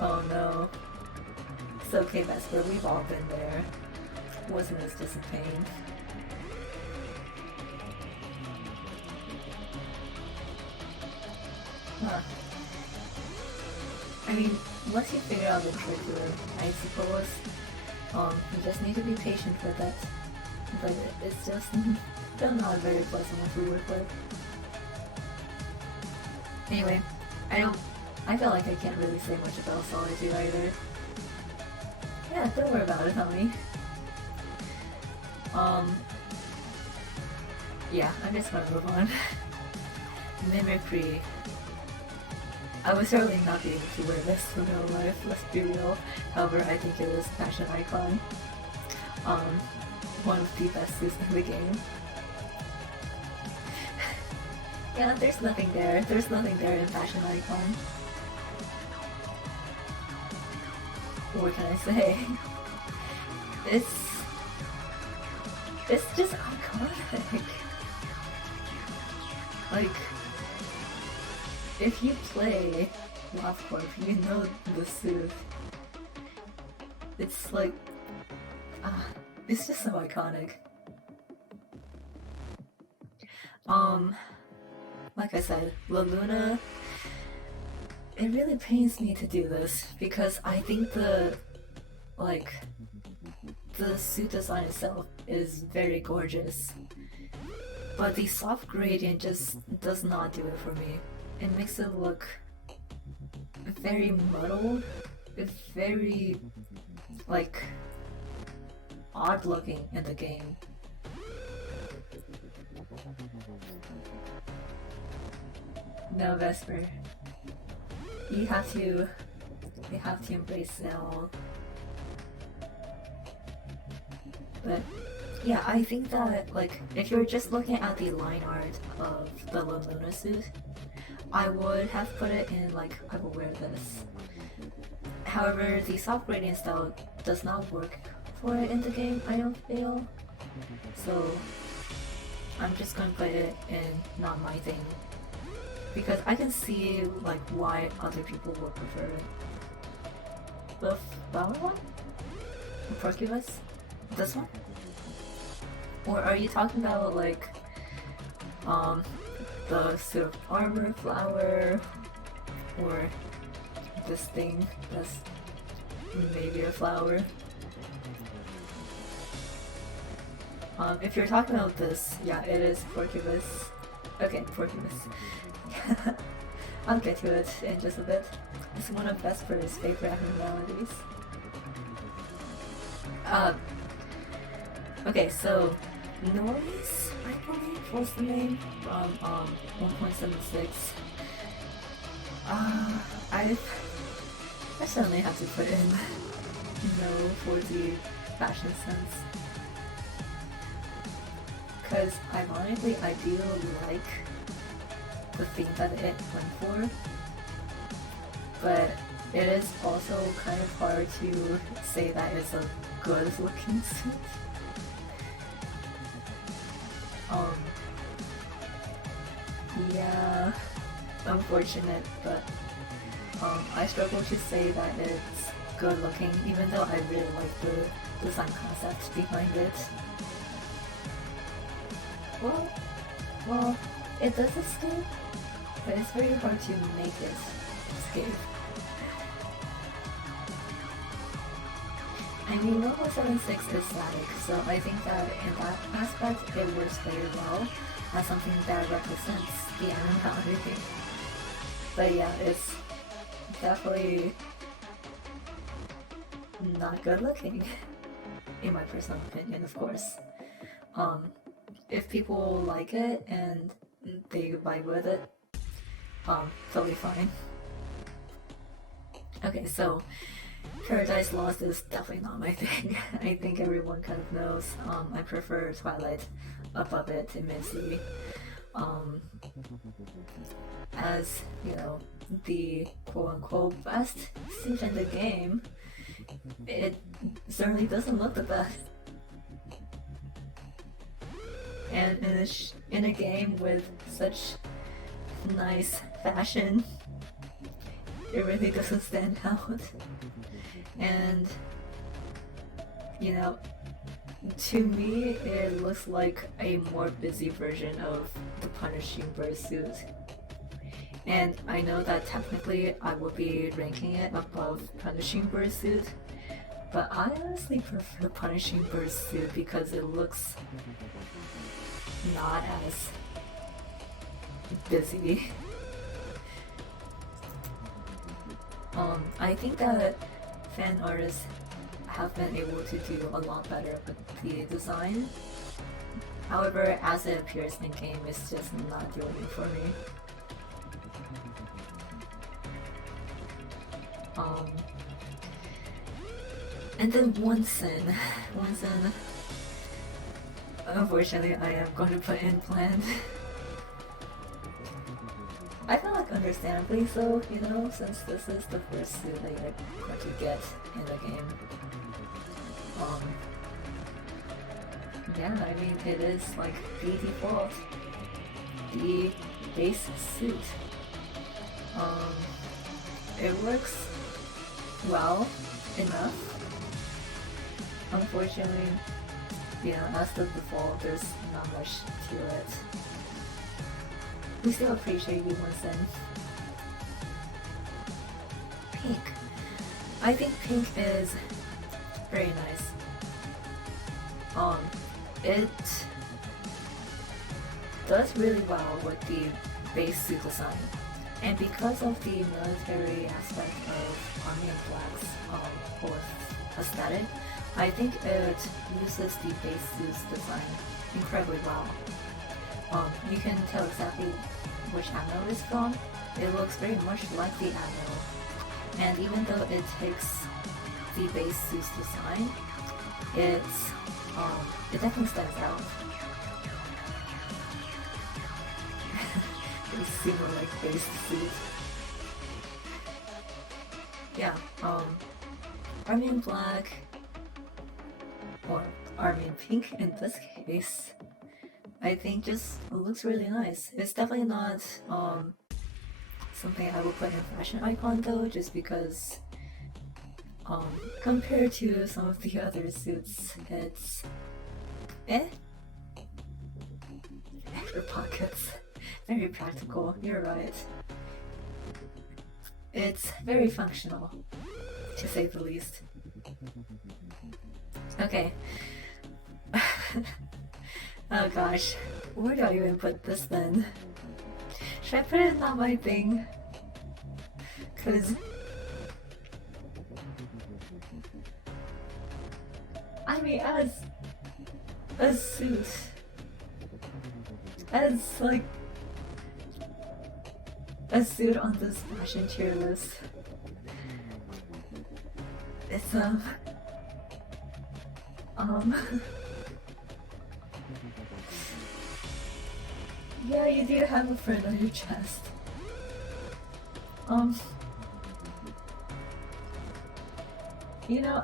Oh no. It's okay, Vesper, we've all been there. Wasn't this just a pain? Huh. I mean, once you figure out the trick to it, I suppose, you just need to be patient with it. But it's just still not very pleasant to work with. Anyway, I feel like I can't really say much about Solitude either. Yeah, don't worry about it, homie. Yeah, I'm just gonna move on. Mimicry. I would certainly not be able to wear this for real life, let's be real. However, I think it was a fashion icon. One of the best suits in the game. Yeah, there's nothing there. There's nothing there in fashion icon. What can I say? It's just iconic. Like, if you play Lobotomy, you know the suit. It's like, it's just so iconic. Like I said, La Luna, it really pains me to do this because I think the suit design itself is very gorgeous, but the soft gradient just does not do it for me. It makes it look very muddled, very like odd looking in the game. No, Vesper. You have to embrace Cell. But yeah, I think that like if you're just looking at the line art of the Luna suit, I would have put it in like I will wear this. However, the soft gradient style does not work for it in the game, I don't feel. So I'm just gonna put it in not my thing. Because I can see like why other people would prefer it. The flower one? The Porcupus? This one? Or are you talking about like the sort of armor flower, or this thing that's maybe a flower? If you're talking about this, yeah, it is Porcupus. Okay, Porcupus. I'll get to it in just a bit. It's one of Vesper's favorite abnormalities. Okay, so Noise, I believe was the name from 1.76. I certainly have to put in no for the fashion sense. Because ironically, I do like the thing that it went for, but it is also kind of hard to say that it's a good looking suit. Yeah, unfortunate, but I struggle to say that it's good looking, even though I really like the design concept behind it. Well, it does escape, but it's very hard to make it escape. I mean, 1.76 is static, so I think that in that aspect it works very well as something that represents the animality. But yeah, it's definitely not good looking, in my personal opinion, of course. If people like it and they vibe with it, totally fine. Okay, so Paradise Lost is definitely not my thing. I think everyone kind of knows. I prefer Twilight above it immensely. As, you know, the quote-unquote best suit in the game, it certainly doesn't look the best. And in a game with such nice fashion, it really doesn't stand out. And you know, to me, it looks like a more busy version of the Punishing Bird suit. And I know that technically I would be ranking it above Punishing Bird suit, but I honestly prefer Punishing Bird suit because it looks not as busy. I think that fan artists have been able to do a lot better with the design. However, as it appears in the game, it's just not doing it for me. And then Wonsen, unfortunately I am going to put in Plant. I feel like understandably so, you know, since this is the first suit that you're going to get in the game. Yeah, I mean, it is like the default, the base suit. It works well enough. Unfortunately, you know, as the default, there's not much to it. We still appreciate you, Winston. Pink. I think pink is very nice. It does really well with the base suit design. And because of the military aspect of Army of Black's aesthetic, I think it uses the base suit's design incredibly well. You can tell exactly which admiral it's from. It looks very much like the admiral. And even though it takes the base suit's design, it definitely stands out. They super like base suit. Yeah, Army in Black, or Army in Pink in this case, I think just looks really nice. It's definitely not something I would put in fashion icon though, just because compared to some of the other suits, it's extra pockets. Very practical, you're right. It's very functional, to say the least. Okay. Oh gosh, where do I even put this then? Should I put it in Not My Thing? Cause I mean, as a suit, as like a suit on this fashion tier list, it's yeah, you do have a friend on your chest. You know,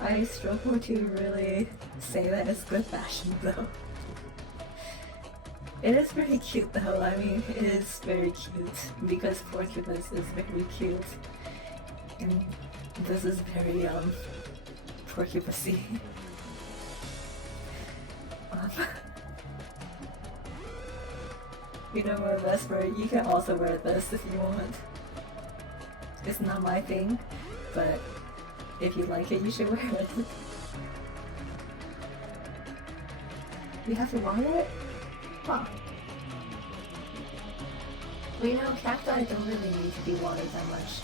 I struggle to really say that it's good fashion though. It is pretty cute though, I mean, it is very cute because Porcupus is very cute. And this is very, Porcupus-y. You know what, Vesper, you can also wear this if you want. It's not my thing, but if you like it, you should wear it. You have to water it? Huh. Well, you know, cacti don't really need to be watered that much.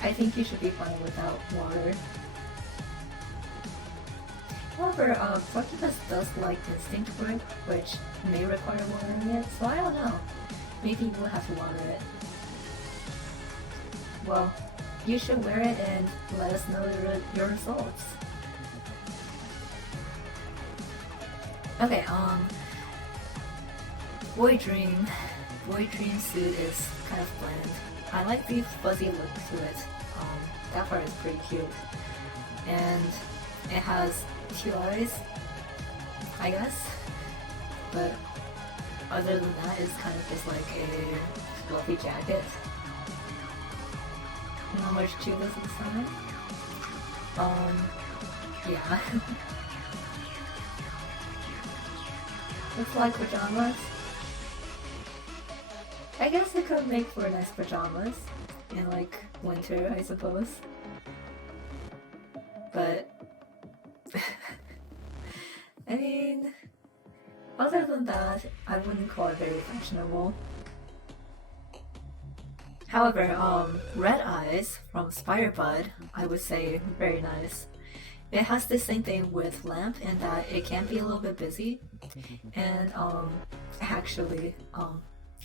I think you should be fine without water. However, Porcupus does like instinct work, which may require watering it, so I don't know. Maybe you will have to water it. Well, you should wear it and let us know your results. Okay, Boy Dream suit is kind of bland. I like the fuzzy look to it. That part is pretty cute. And It has 2 eyes, I guess. But other than that, it's kind of just like a fluffy jacket. Not much to this inside. Yeah. Looks like pajamas. I guess it could make for nice pajamas in like winter, I suppose. But I mean, other than that, I wouldn't call it very fashionable. However, Red Eyes from Spider-Bud, I would say very nice. It has the same thing with Lamp in that it can be a little bit busy. And actually,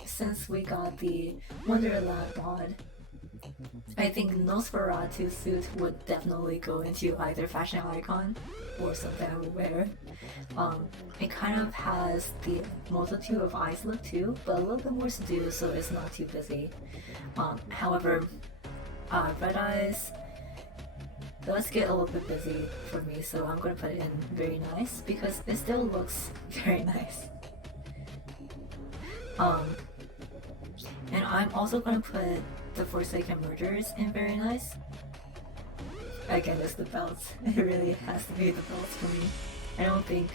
since we got the Wonderland mod, I think Nosferatu suit would definitely go into either fashion icon or something I would wear. It kind of has the multitude of eyes look too, but a little bit more subdued so it's not too busy. However, Red Eyes does get a little bit busy for me, so I'm gonna put it in very nice because it still looks very nice. And I'm also gonna put the Forsaken Murderers in very nice. Again, it's the belts. It really has to be the belts for me. I don't think,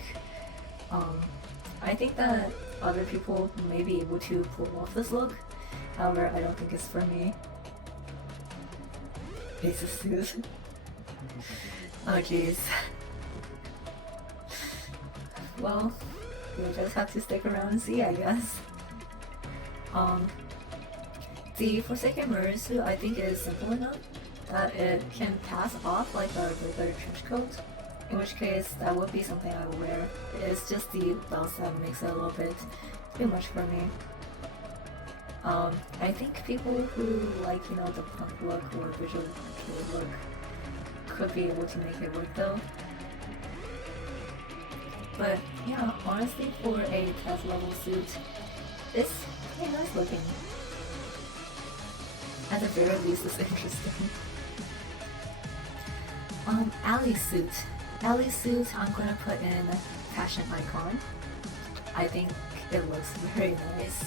I think that other people may be able to pull off this look. However, I don't think it's for me. It's a suit. Oh jeez. Well, we'll just have to stick around and see, I guess. The Forsaken Mirror suit I think is simple enough that it can pass off like a regular trench coat, in which case that would be something I would wear. It's just the belts that makes it a little bit too much for me. I think people who like, you know, the punk look or visual look could be able to make it work though. But yeah, honestly for a test level suit, it's pretty nice looking. At the very least, it's interesting. Alley suit. Alley suit I'm gonna put in fashion icon. I think it looks very nice.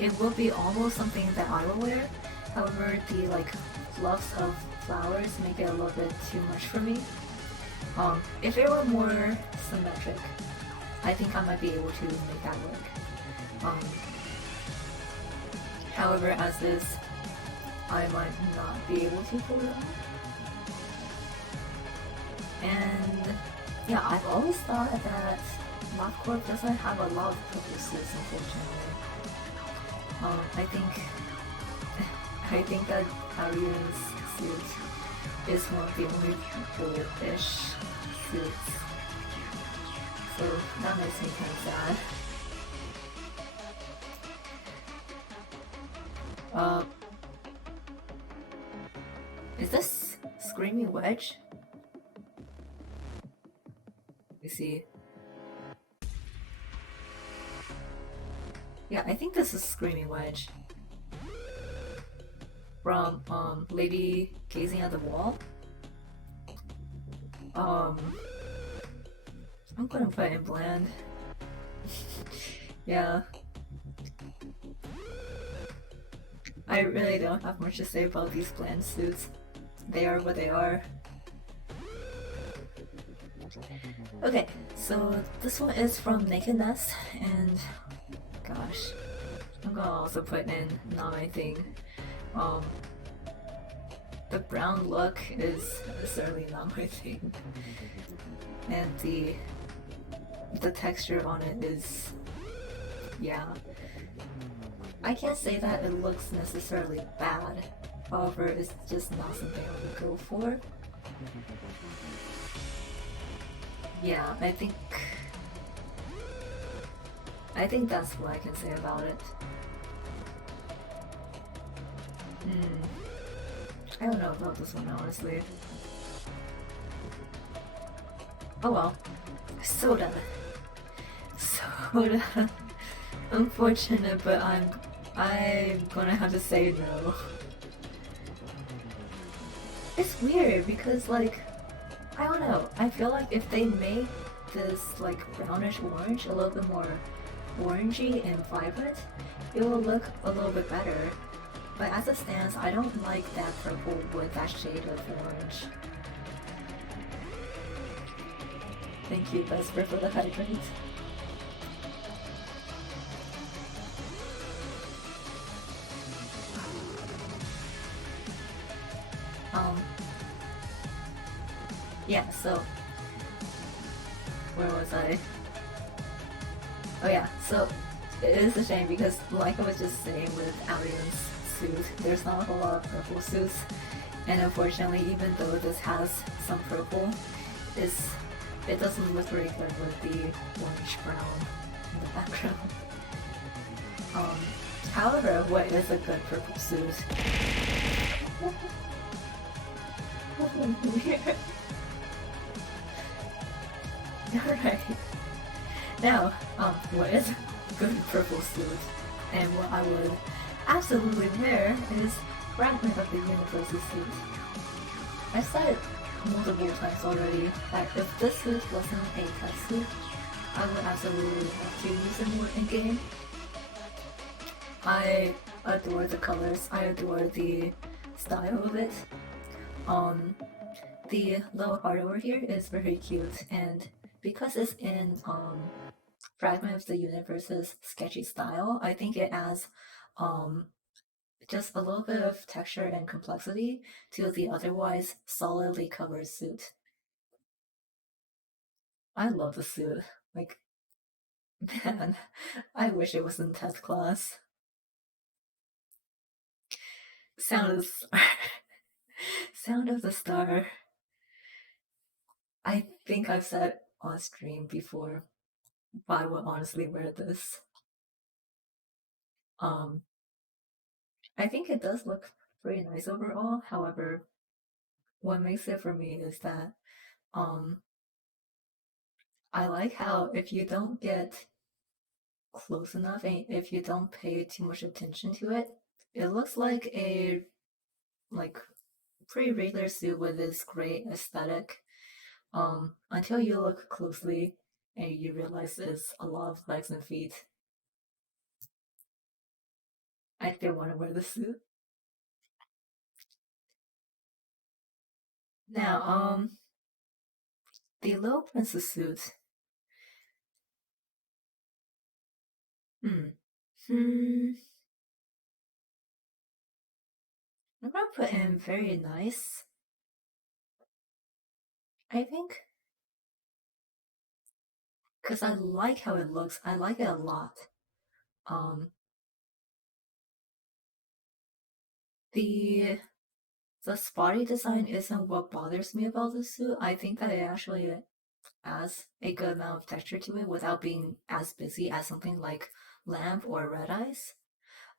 It will be almost something that I will wear. However, the like fluffs of flowers make it a little bit too much for me. If it were more symmetric, I think I might be able to make that work. However, as is, I might not be able to pull it off. And yeah, I've always thought that LabCorp doesn't have a lot of purposes, unfortunately. I think that Harry's suit is one of the only cool-ish suits. So that makes me kind of sad. Is this Screaming Wedge? Let me see. Yeah, I think this is Screaming Wedge. From, Lady Gazing at the Wall. I'm gonna put in bland. Yeah. I really don't have much to say about these bland suits. They are what they are. Okay, so this one is from Nakedness, and gosh, I'm gonna also put in not my thing. The brown look is certainly not my thing, and the texture on it is, yeah. I can't say that it looks necessarily bad, however, it's just not something I would go for. Yeah, I think that's what I can say about it. I don't know about this one, honestly. Oh well. Soda. Soda. Unfortunate, but I'm gonna have to say no. it's weird because like I don't know. I feel like if they made this like brownish orange a little bit more orangey and vibrant, it will look a little bit better. But as it stands, I don't like that purple with that shade of orange. Thank you, Vesper, for the hydrate. Um, yeah, so where was I? Oh yeah, so it is a shame because like I was just saying with Alien's suit, there's not a whole lot of purple suits. And unfortunately, even though this has some purple, it doesn't look very good with the orange brown in the background. Um, However, what is a good purple suit? Alright. Now, what is a good purple suit? And what I would absolutely wear is Fragment of the Universe's suit. I said multiple times already that if this suit wasn't a test suit, I would absolutely have to use it more in game. I adore the colors, I adore the style of it. The little heart over here is very cute, and because it's in Fragment of the Universe's sketchy style, I think it adds um, just a little bit of texture and complexity to the otherwise solidly covered suit. I love the suit. Like, man, I wish it was in test class. Sound of Sound of the Star. I think I've said on stream before, but I would honestly wear this. Um, I think it does look pretty nice overall. However, what makes it for me is that um, I like how if you don't get close enough and if you don't pay too much attention to it, it looks like a like pretty regular suit with this great aesthetic. Until you look closely and you realize it's a lot of legs and feet. I still want to wear the suit. Now, the little princess suit. Hmm. Hmm. I'm gonna put in very nice. I think because I like how it looks. I like it a lot. Um, the the spotty design isn't what bothers me about the suit. I think that it actually adds a good amount of texture to it without being as busy as something like Lamp or Red Eyes.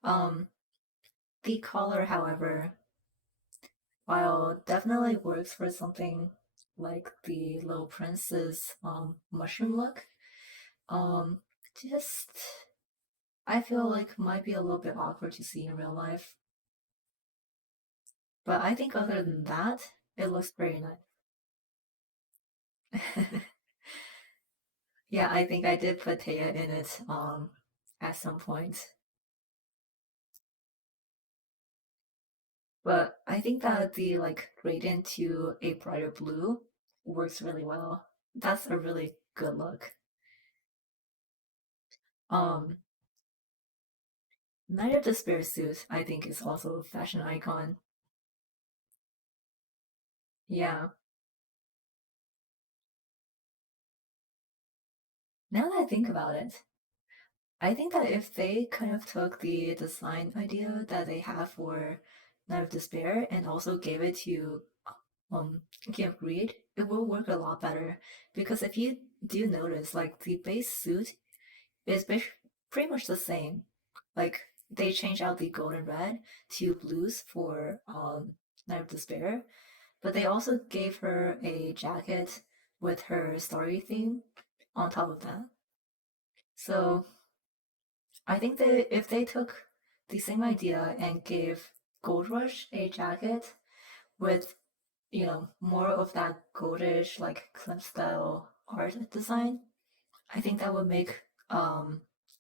Um, the color, however, while definitely works for something like the Little Prince's mushroom look, um, just I feel like might be a little bit awkward to see in real life. But I think other than that, it looks very nice. Yeah, I think I did put Taya in it at some point. But I think that the like gradient to a brighter blue works really well. That's a really good look. Um Night of Despair suit I think is also a fashion icon. Yeah. Now that I think about it, I think that if they kind of took the design idea that they have for Night of Despair and also gave it to King of Greed, it will work a lot better. Because if you do notice, like the base suit is pretty much the same. Like they changed out the gold and red to blues for Night of Despair, but they also gave her a jacket with her story theme on top of that. So I think that if they took the same idea and gave Gold Rush a jacket with you know, more of that goldish, like clip style art design, I think that would make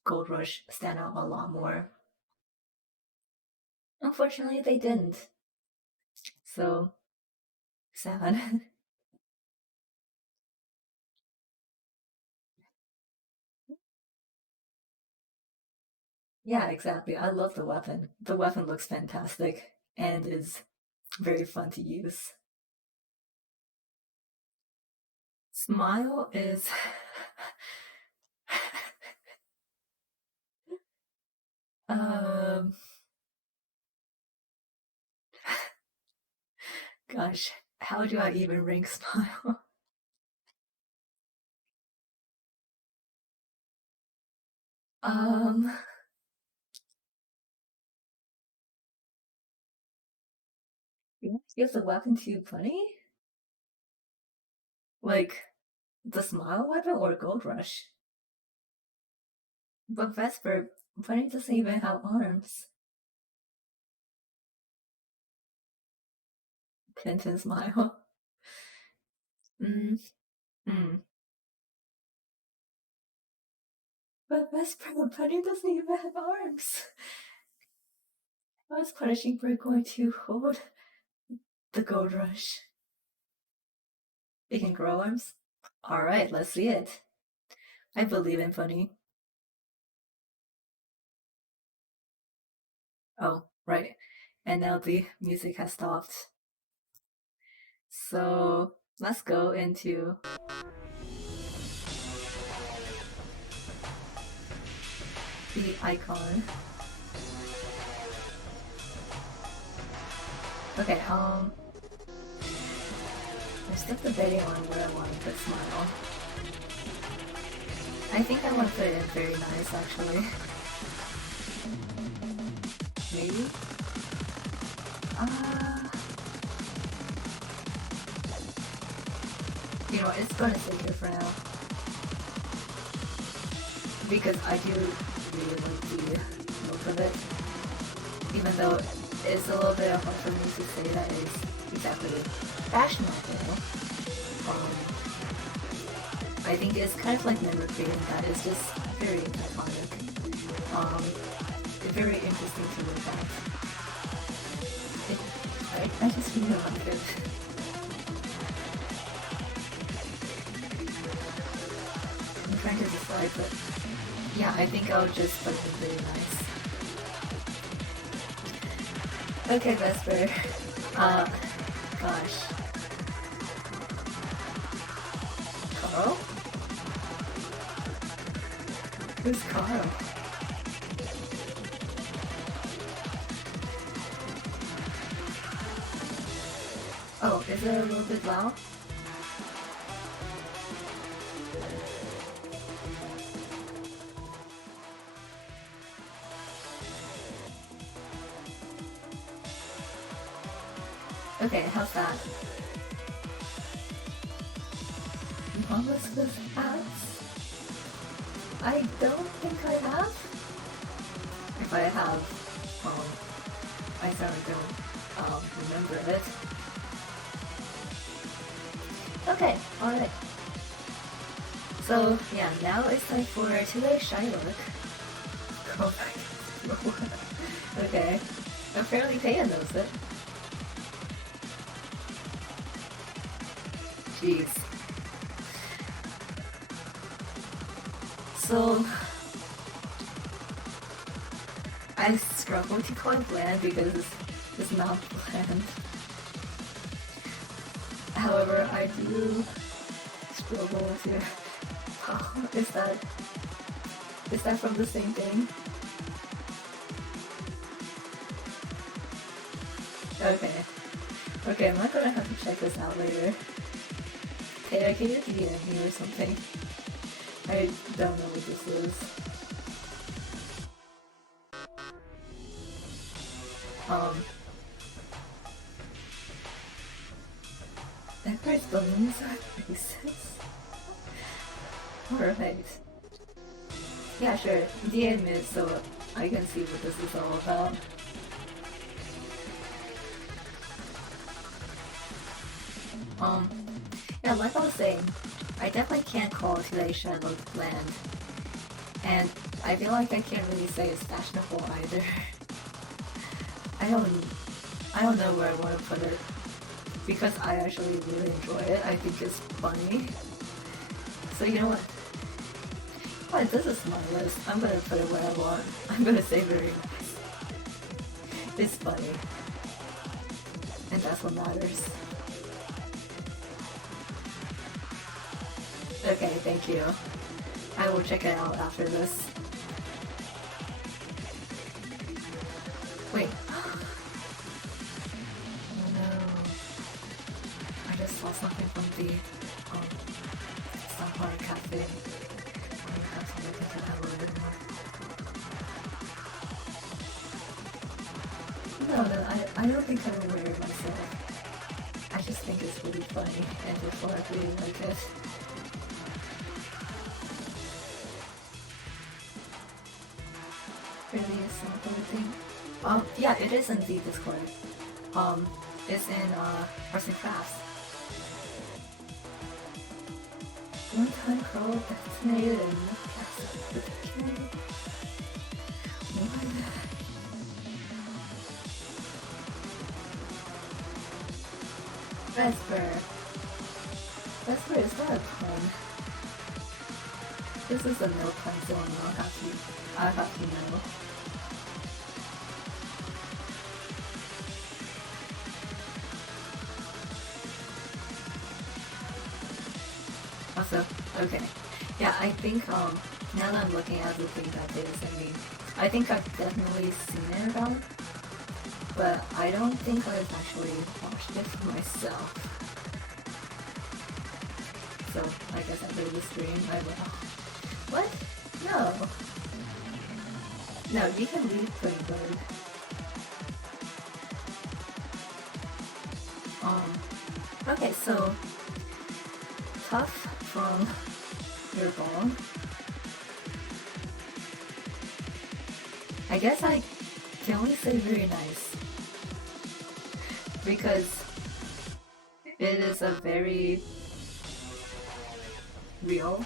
Gold Rush stand out a lot more. Unfortunately, they didn't. So sad. Yeah, exactly. I love the weapon. The weapon looks fantastic and is very fun to use. Smile is um gosh, how do I even rank Smile? Um you want to give the weapon to Bunny? Like the Smile weapon or Gold Rush? But Vesper, Bunny doesn't even have arms. Clinton Smile. Mm, mm. But Vesper, Bunny doesn't even have arms. I was punishing for going to hold the Gold Rush. It can grow arms? Alright, let's see it. I believe in Bunny. Oh, right. And now the music has stopped. So let's go into the icon. Okay, I'm still debating on where I want to put Smile. I think I want to put it in Very Nice, actually. Maybe? Uh, you know what, it's gonna stay here for now. Because I do really like the look of it. Even though it's a little bit hard for me to say that it's exactly fashionable. Um, I think it's kind of like never creating that. It's just very iconic. Very interesting to look at. I just really like it. I'm trying to decide, but yeah, I think I'll just put it Very Nice. Okay, Vesper. Gosh. Carl? Who's Carl? Oh, is it a little bit loud? Okay, how's that? Mamas with ads? I don't think I have. If I have, I certainly don't remember it. Okay, alright. So yeah, now it's time for today's shy look. Go back. Okay. Apparently Taya knows it. Jeez. So I struggle to call it bland because it's not bland. However, I do struggle to. Oh, is that from the same thing? Okay. Okay, I'm not gonna have to check this out later. Hey, can you DM me or something? I don't know what this is. That guy's balloons are faces. Alright. Yeah, sure. DM me so I can see what this is all about. Um, yeah, like I was saying, I definitely can't call today's shirt look bland. And I feel like I can't really say it's fashionable either. I don't know where I want to put it. Because I actually really enjoy it. I think it's funny. So you know what? Well, this is my list. I'm gonna put it where I want. I'm gonna say very nice. It's funny. And that's what matters. Okay, thank you. I will check it out after this. Wait. Oh no. I just saw something from the Sunflower Cafe. I have to look into that a little bit more. No, I don't think I will wear it myself. I just think it's really funny and therefore I really like it. Really is something thing. Yeah, it is in the Discord. It's in Arts and Crafts. One-time crow detonated and Newcastle with a cannon. What? Vesper, is that a pun? This is a no pun zone, I have to know. Also, okay. Yeah, I think now that I'm looking at the thing that they sent me, I think I've definitely seen it around, but I don't think I've actually watched it myself. So I guess after the stream I will. What? No. No, you can leave Playboy. Okay, so tough from your ball. I guess I can only say very nice because it is a very real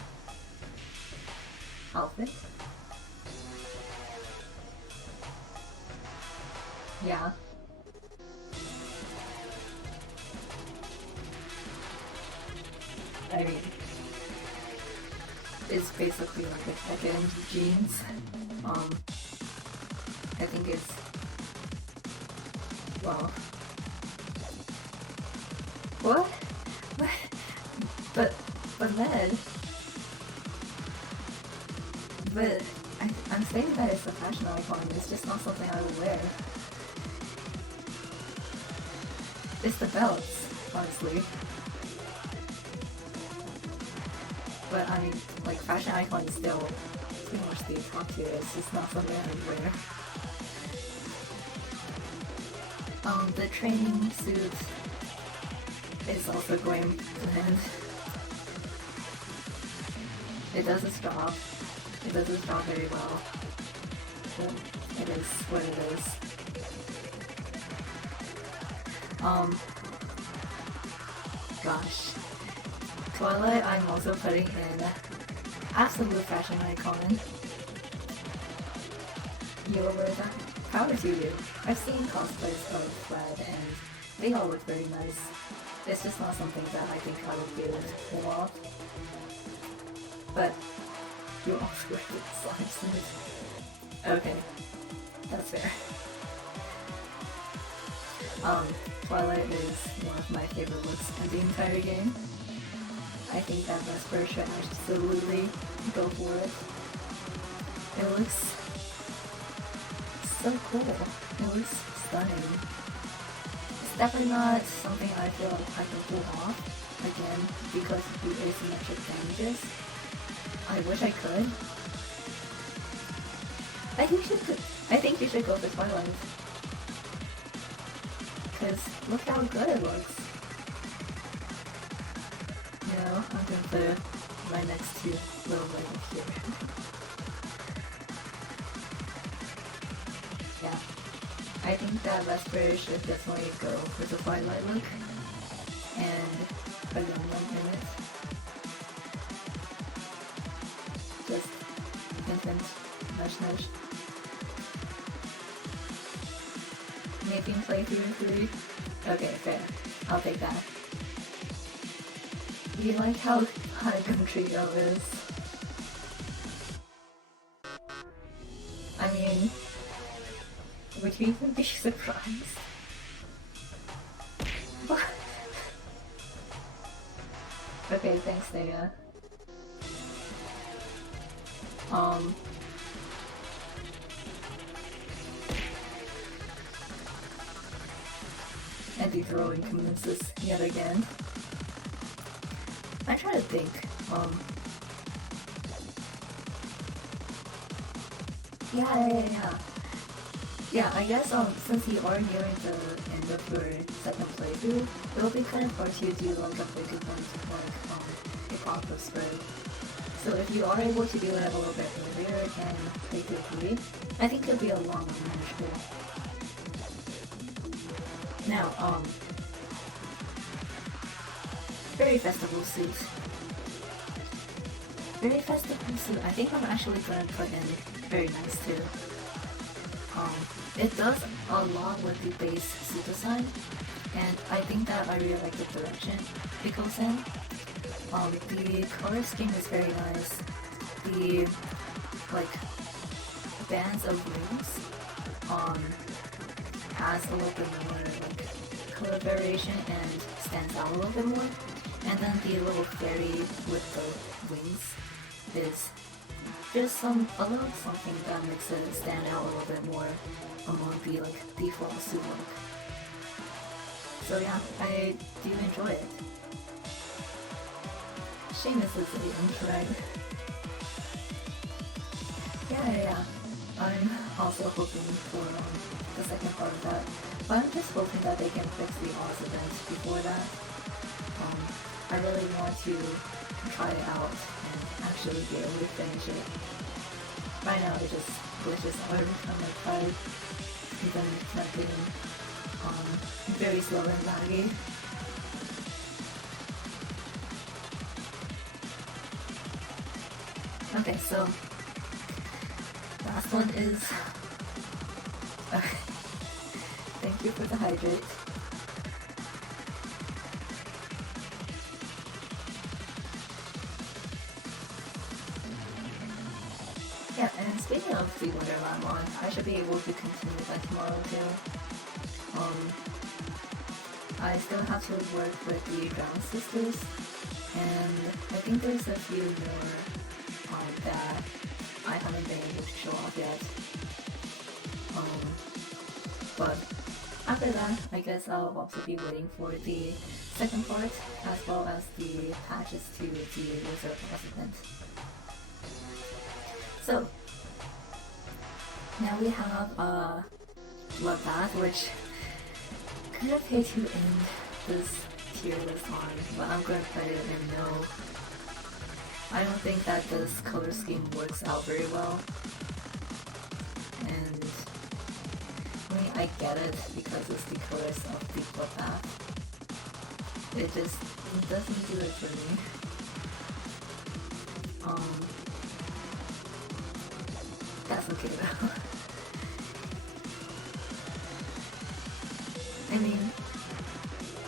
outfit. Yeah. I mean, it's basically like a second jeans. I think it's, well, what? But Ned, but I'm saying that it's a fashion icon, it's just not something I would wear. It's the belts, honestly. But I mean, like, fashion icon is still pretty much the top tier, it's just not something I would wear. The training suit is also going to end. It doesn't drop. It doesn't drop very well. But it is what it is. Gosh. Twilight I'm also putting in absolute fashion icon. You will wear that? Proud of you. I've seen cosplays of Fred and they all look very nice. It's just not something that I think I would be able to pull off. But you also wear the slime suit. Okay. That's fair. Twilight is one of my favorite looks in the entire game. I think that Vesper should absolutely go for it. It looks so cool. It looks stunning. It's definitely not something I feel like I can pull off, again, because of the asymmetric damages. I wish I could. I think you should go for Twilight. Because look how good it looks. You know, I'm gonna put it right next to little lady here. Yeah. I think that Vesper should definitely go for the Twilight look. and a young one in it. Just infant, nudge nudge. Making playthrough 3. Okay, fair. I'll take that. You like how high Trio is? I mean, would you even be surprised? Okay, thanks, Daya. Anti-throwing commences yet again. I try to think, yeah, I guess, since you are nearing the end of your second playthrough, it'll be kind of hard to do, like, a big event, like, a pop-up spread. So if you are able to do it a little bit earlier and playthrough 3, I think it'll be a lot more manageable. Now, Berry Festival suit. Berry Festival suit, I think I'm actually gonna put in very nice too. It does a lot with the base suit design, and I think that I really like the direction it goes in. The color scheme is very nice. The, like, bands of wings, has a little bit more, like, color variation and stands out a little bit more. And then the little fairy with the wings is just a little something that makes it stand out a little bit more among the, like, default suit look. So yeah, I do enjoy it. Seamus is in, right? Yeah. I'm also hoping for the second part of that, but I'm just hoping that they can fix the Oz events before that. I really want to try it out and actually be able to finish it. Right now it just glitches every time I try, even not being very slow and laggy. Okay, so last one is thank you for the hydrate. Yeah, and speaking of the Wonderland one, I should be able to continue that tomorrow too. I still have to work with the Drown Sisters, and I think there's a few more that I haven't been able to show off yet. But after that, I guess I'll also be waiting for the second part, as well as the patches to the user president. So now we have Bloodbath, which kind of hate to end this tier list on, but I'm gonna put it in no. I don't think that this color scheme works out very well, and I mean, I get it because it's the colors of the Bloodbath. It doesn't do it for me. That's okay though. I mean,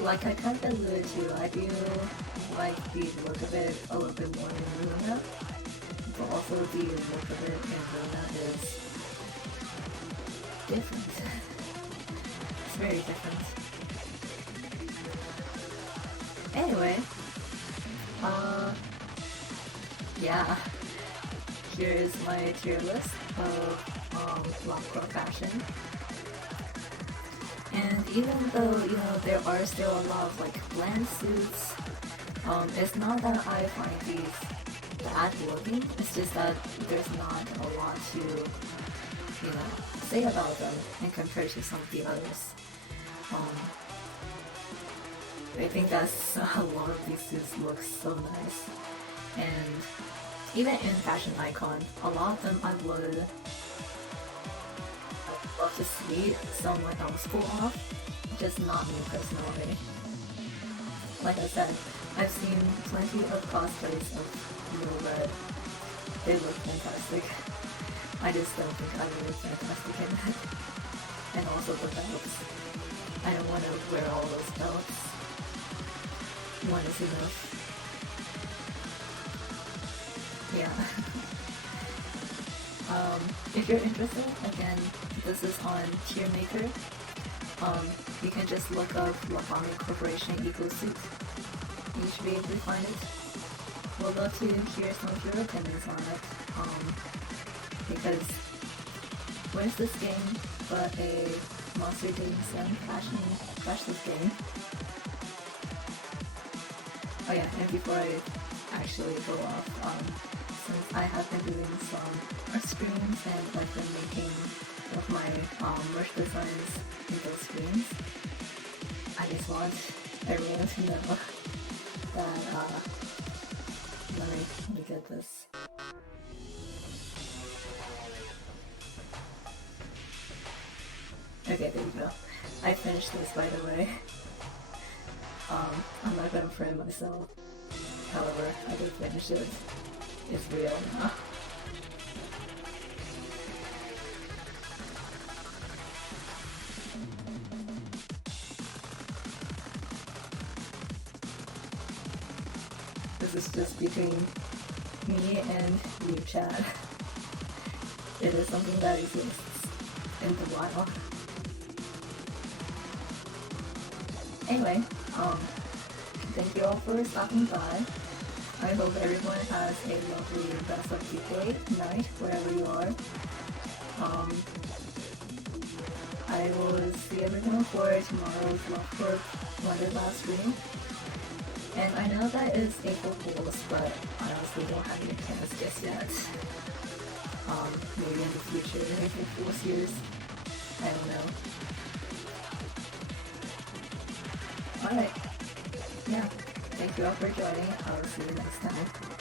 like I kind of alluded to, I do like the look of it a little bit more in Luna, but also the look of it in Luna is different. It's very different. Anyway, yeah, here is my tier list of Lockcore fashion. And even though, you know, there are still a lot of, like, bland suits, it's not that I find these bad looking, it's just that there's not a lot to, you know, say about them in comparison to some of the others. I think that's a lot of these suits look so nice. And even in Fashion Icon, a lot of them I would love to see someone else pull off, just not me personally. like I said, I've seen plenty of cosplays of Little Red. They look fantastic. I just don't think I would look fantastic in it. And also the belts. I don't want to wear all those belts. One is enough. Yeah. If you're interested, again, this is on Tiermaker. You can just look up Lobotomy Corporation Eco Suit. You should be able to find it. We'd love to hear some of your opinions on it. Because what is this game but a monster dating sim fashion cashless game? Oh yeah, and before I actually go off, since I have been doing some art streams and I've been making of my merch designs in those streams, I just want everyone to know that let me get this. Okay, there you go. I finished this, by the way. I'm not gonna frame myself. However, I did finish it. It's real now. This is just between me and you, Chad. It is something that exists in the wild. Anyway, thank you all for stopping by. I hope everyone has a lovely rest of the day, night, wherever you are. I will see everyone for tomorrow's Lovecorp Wonder Last stream. And I know that is April Fool's, but I honestly don't have any plans just yet. Maybe in the future, April Fool's years. I don't know. Alright. Yeah. Thank you all for joining. I'll see you next time.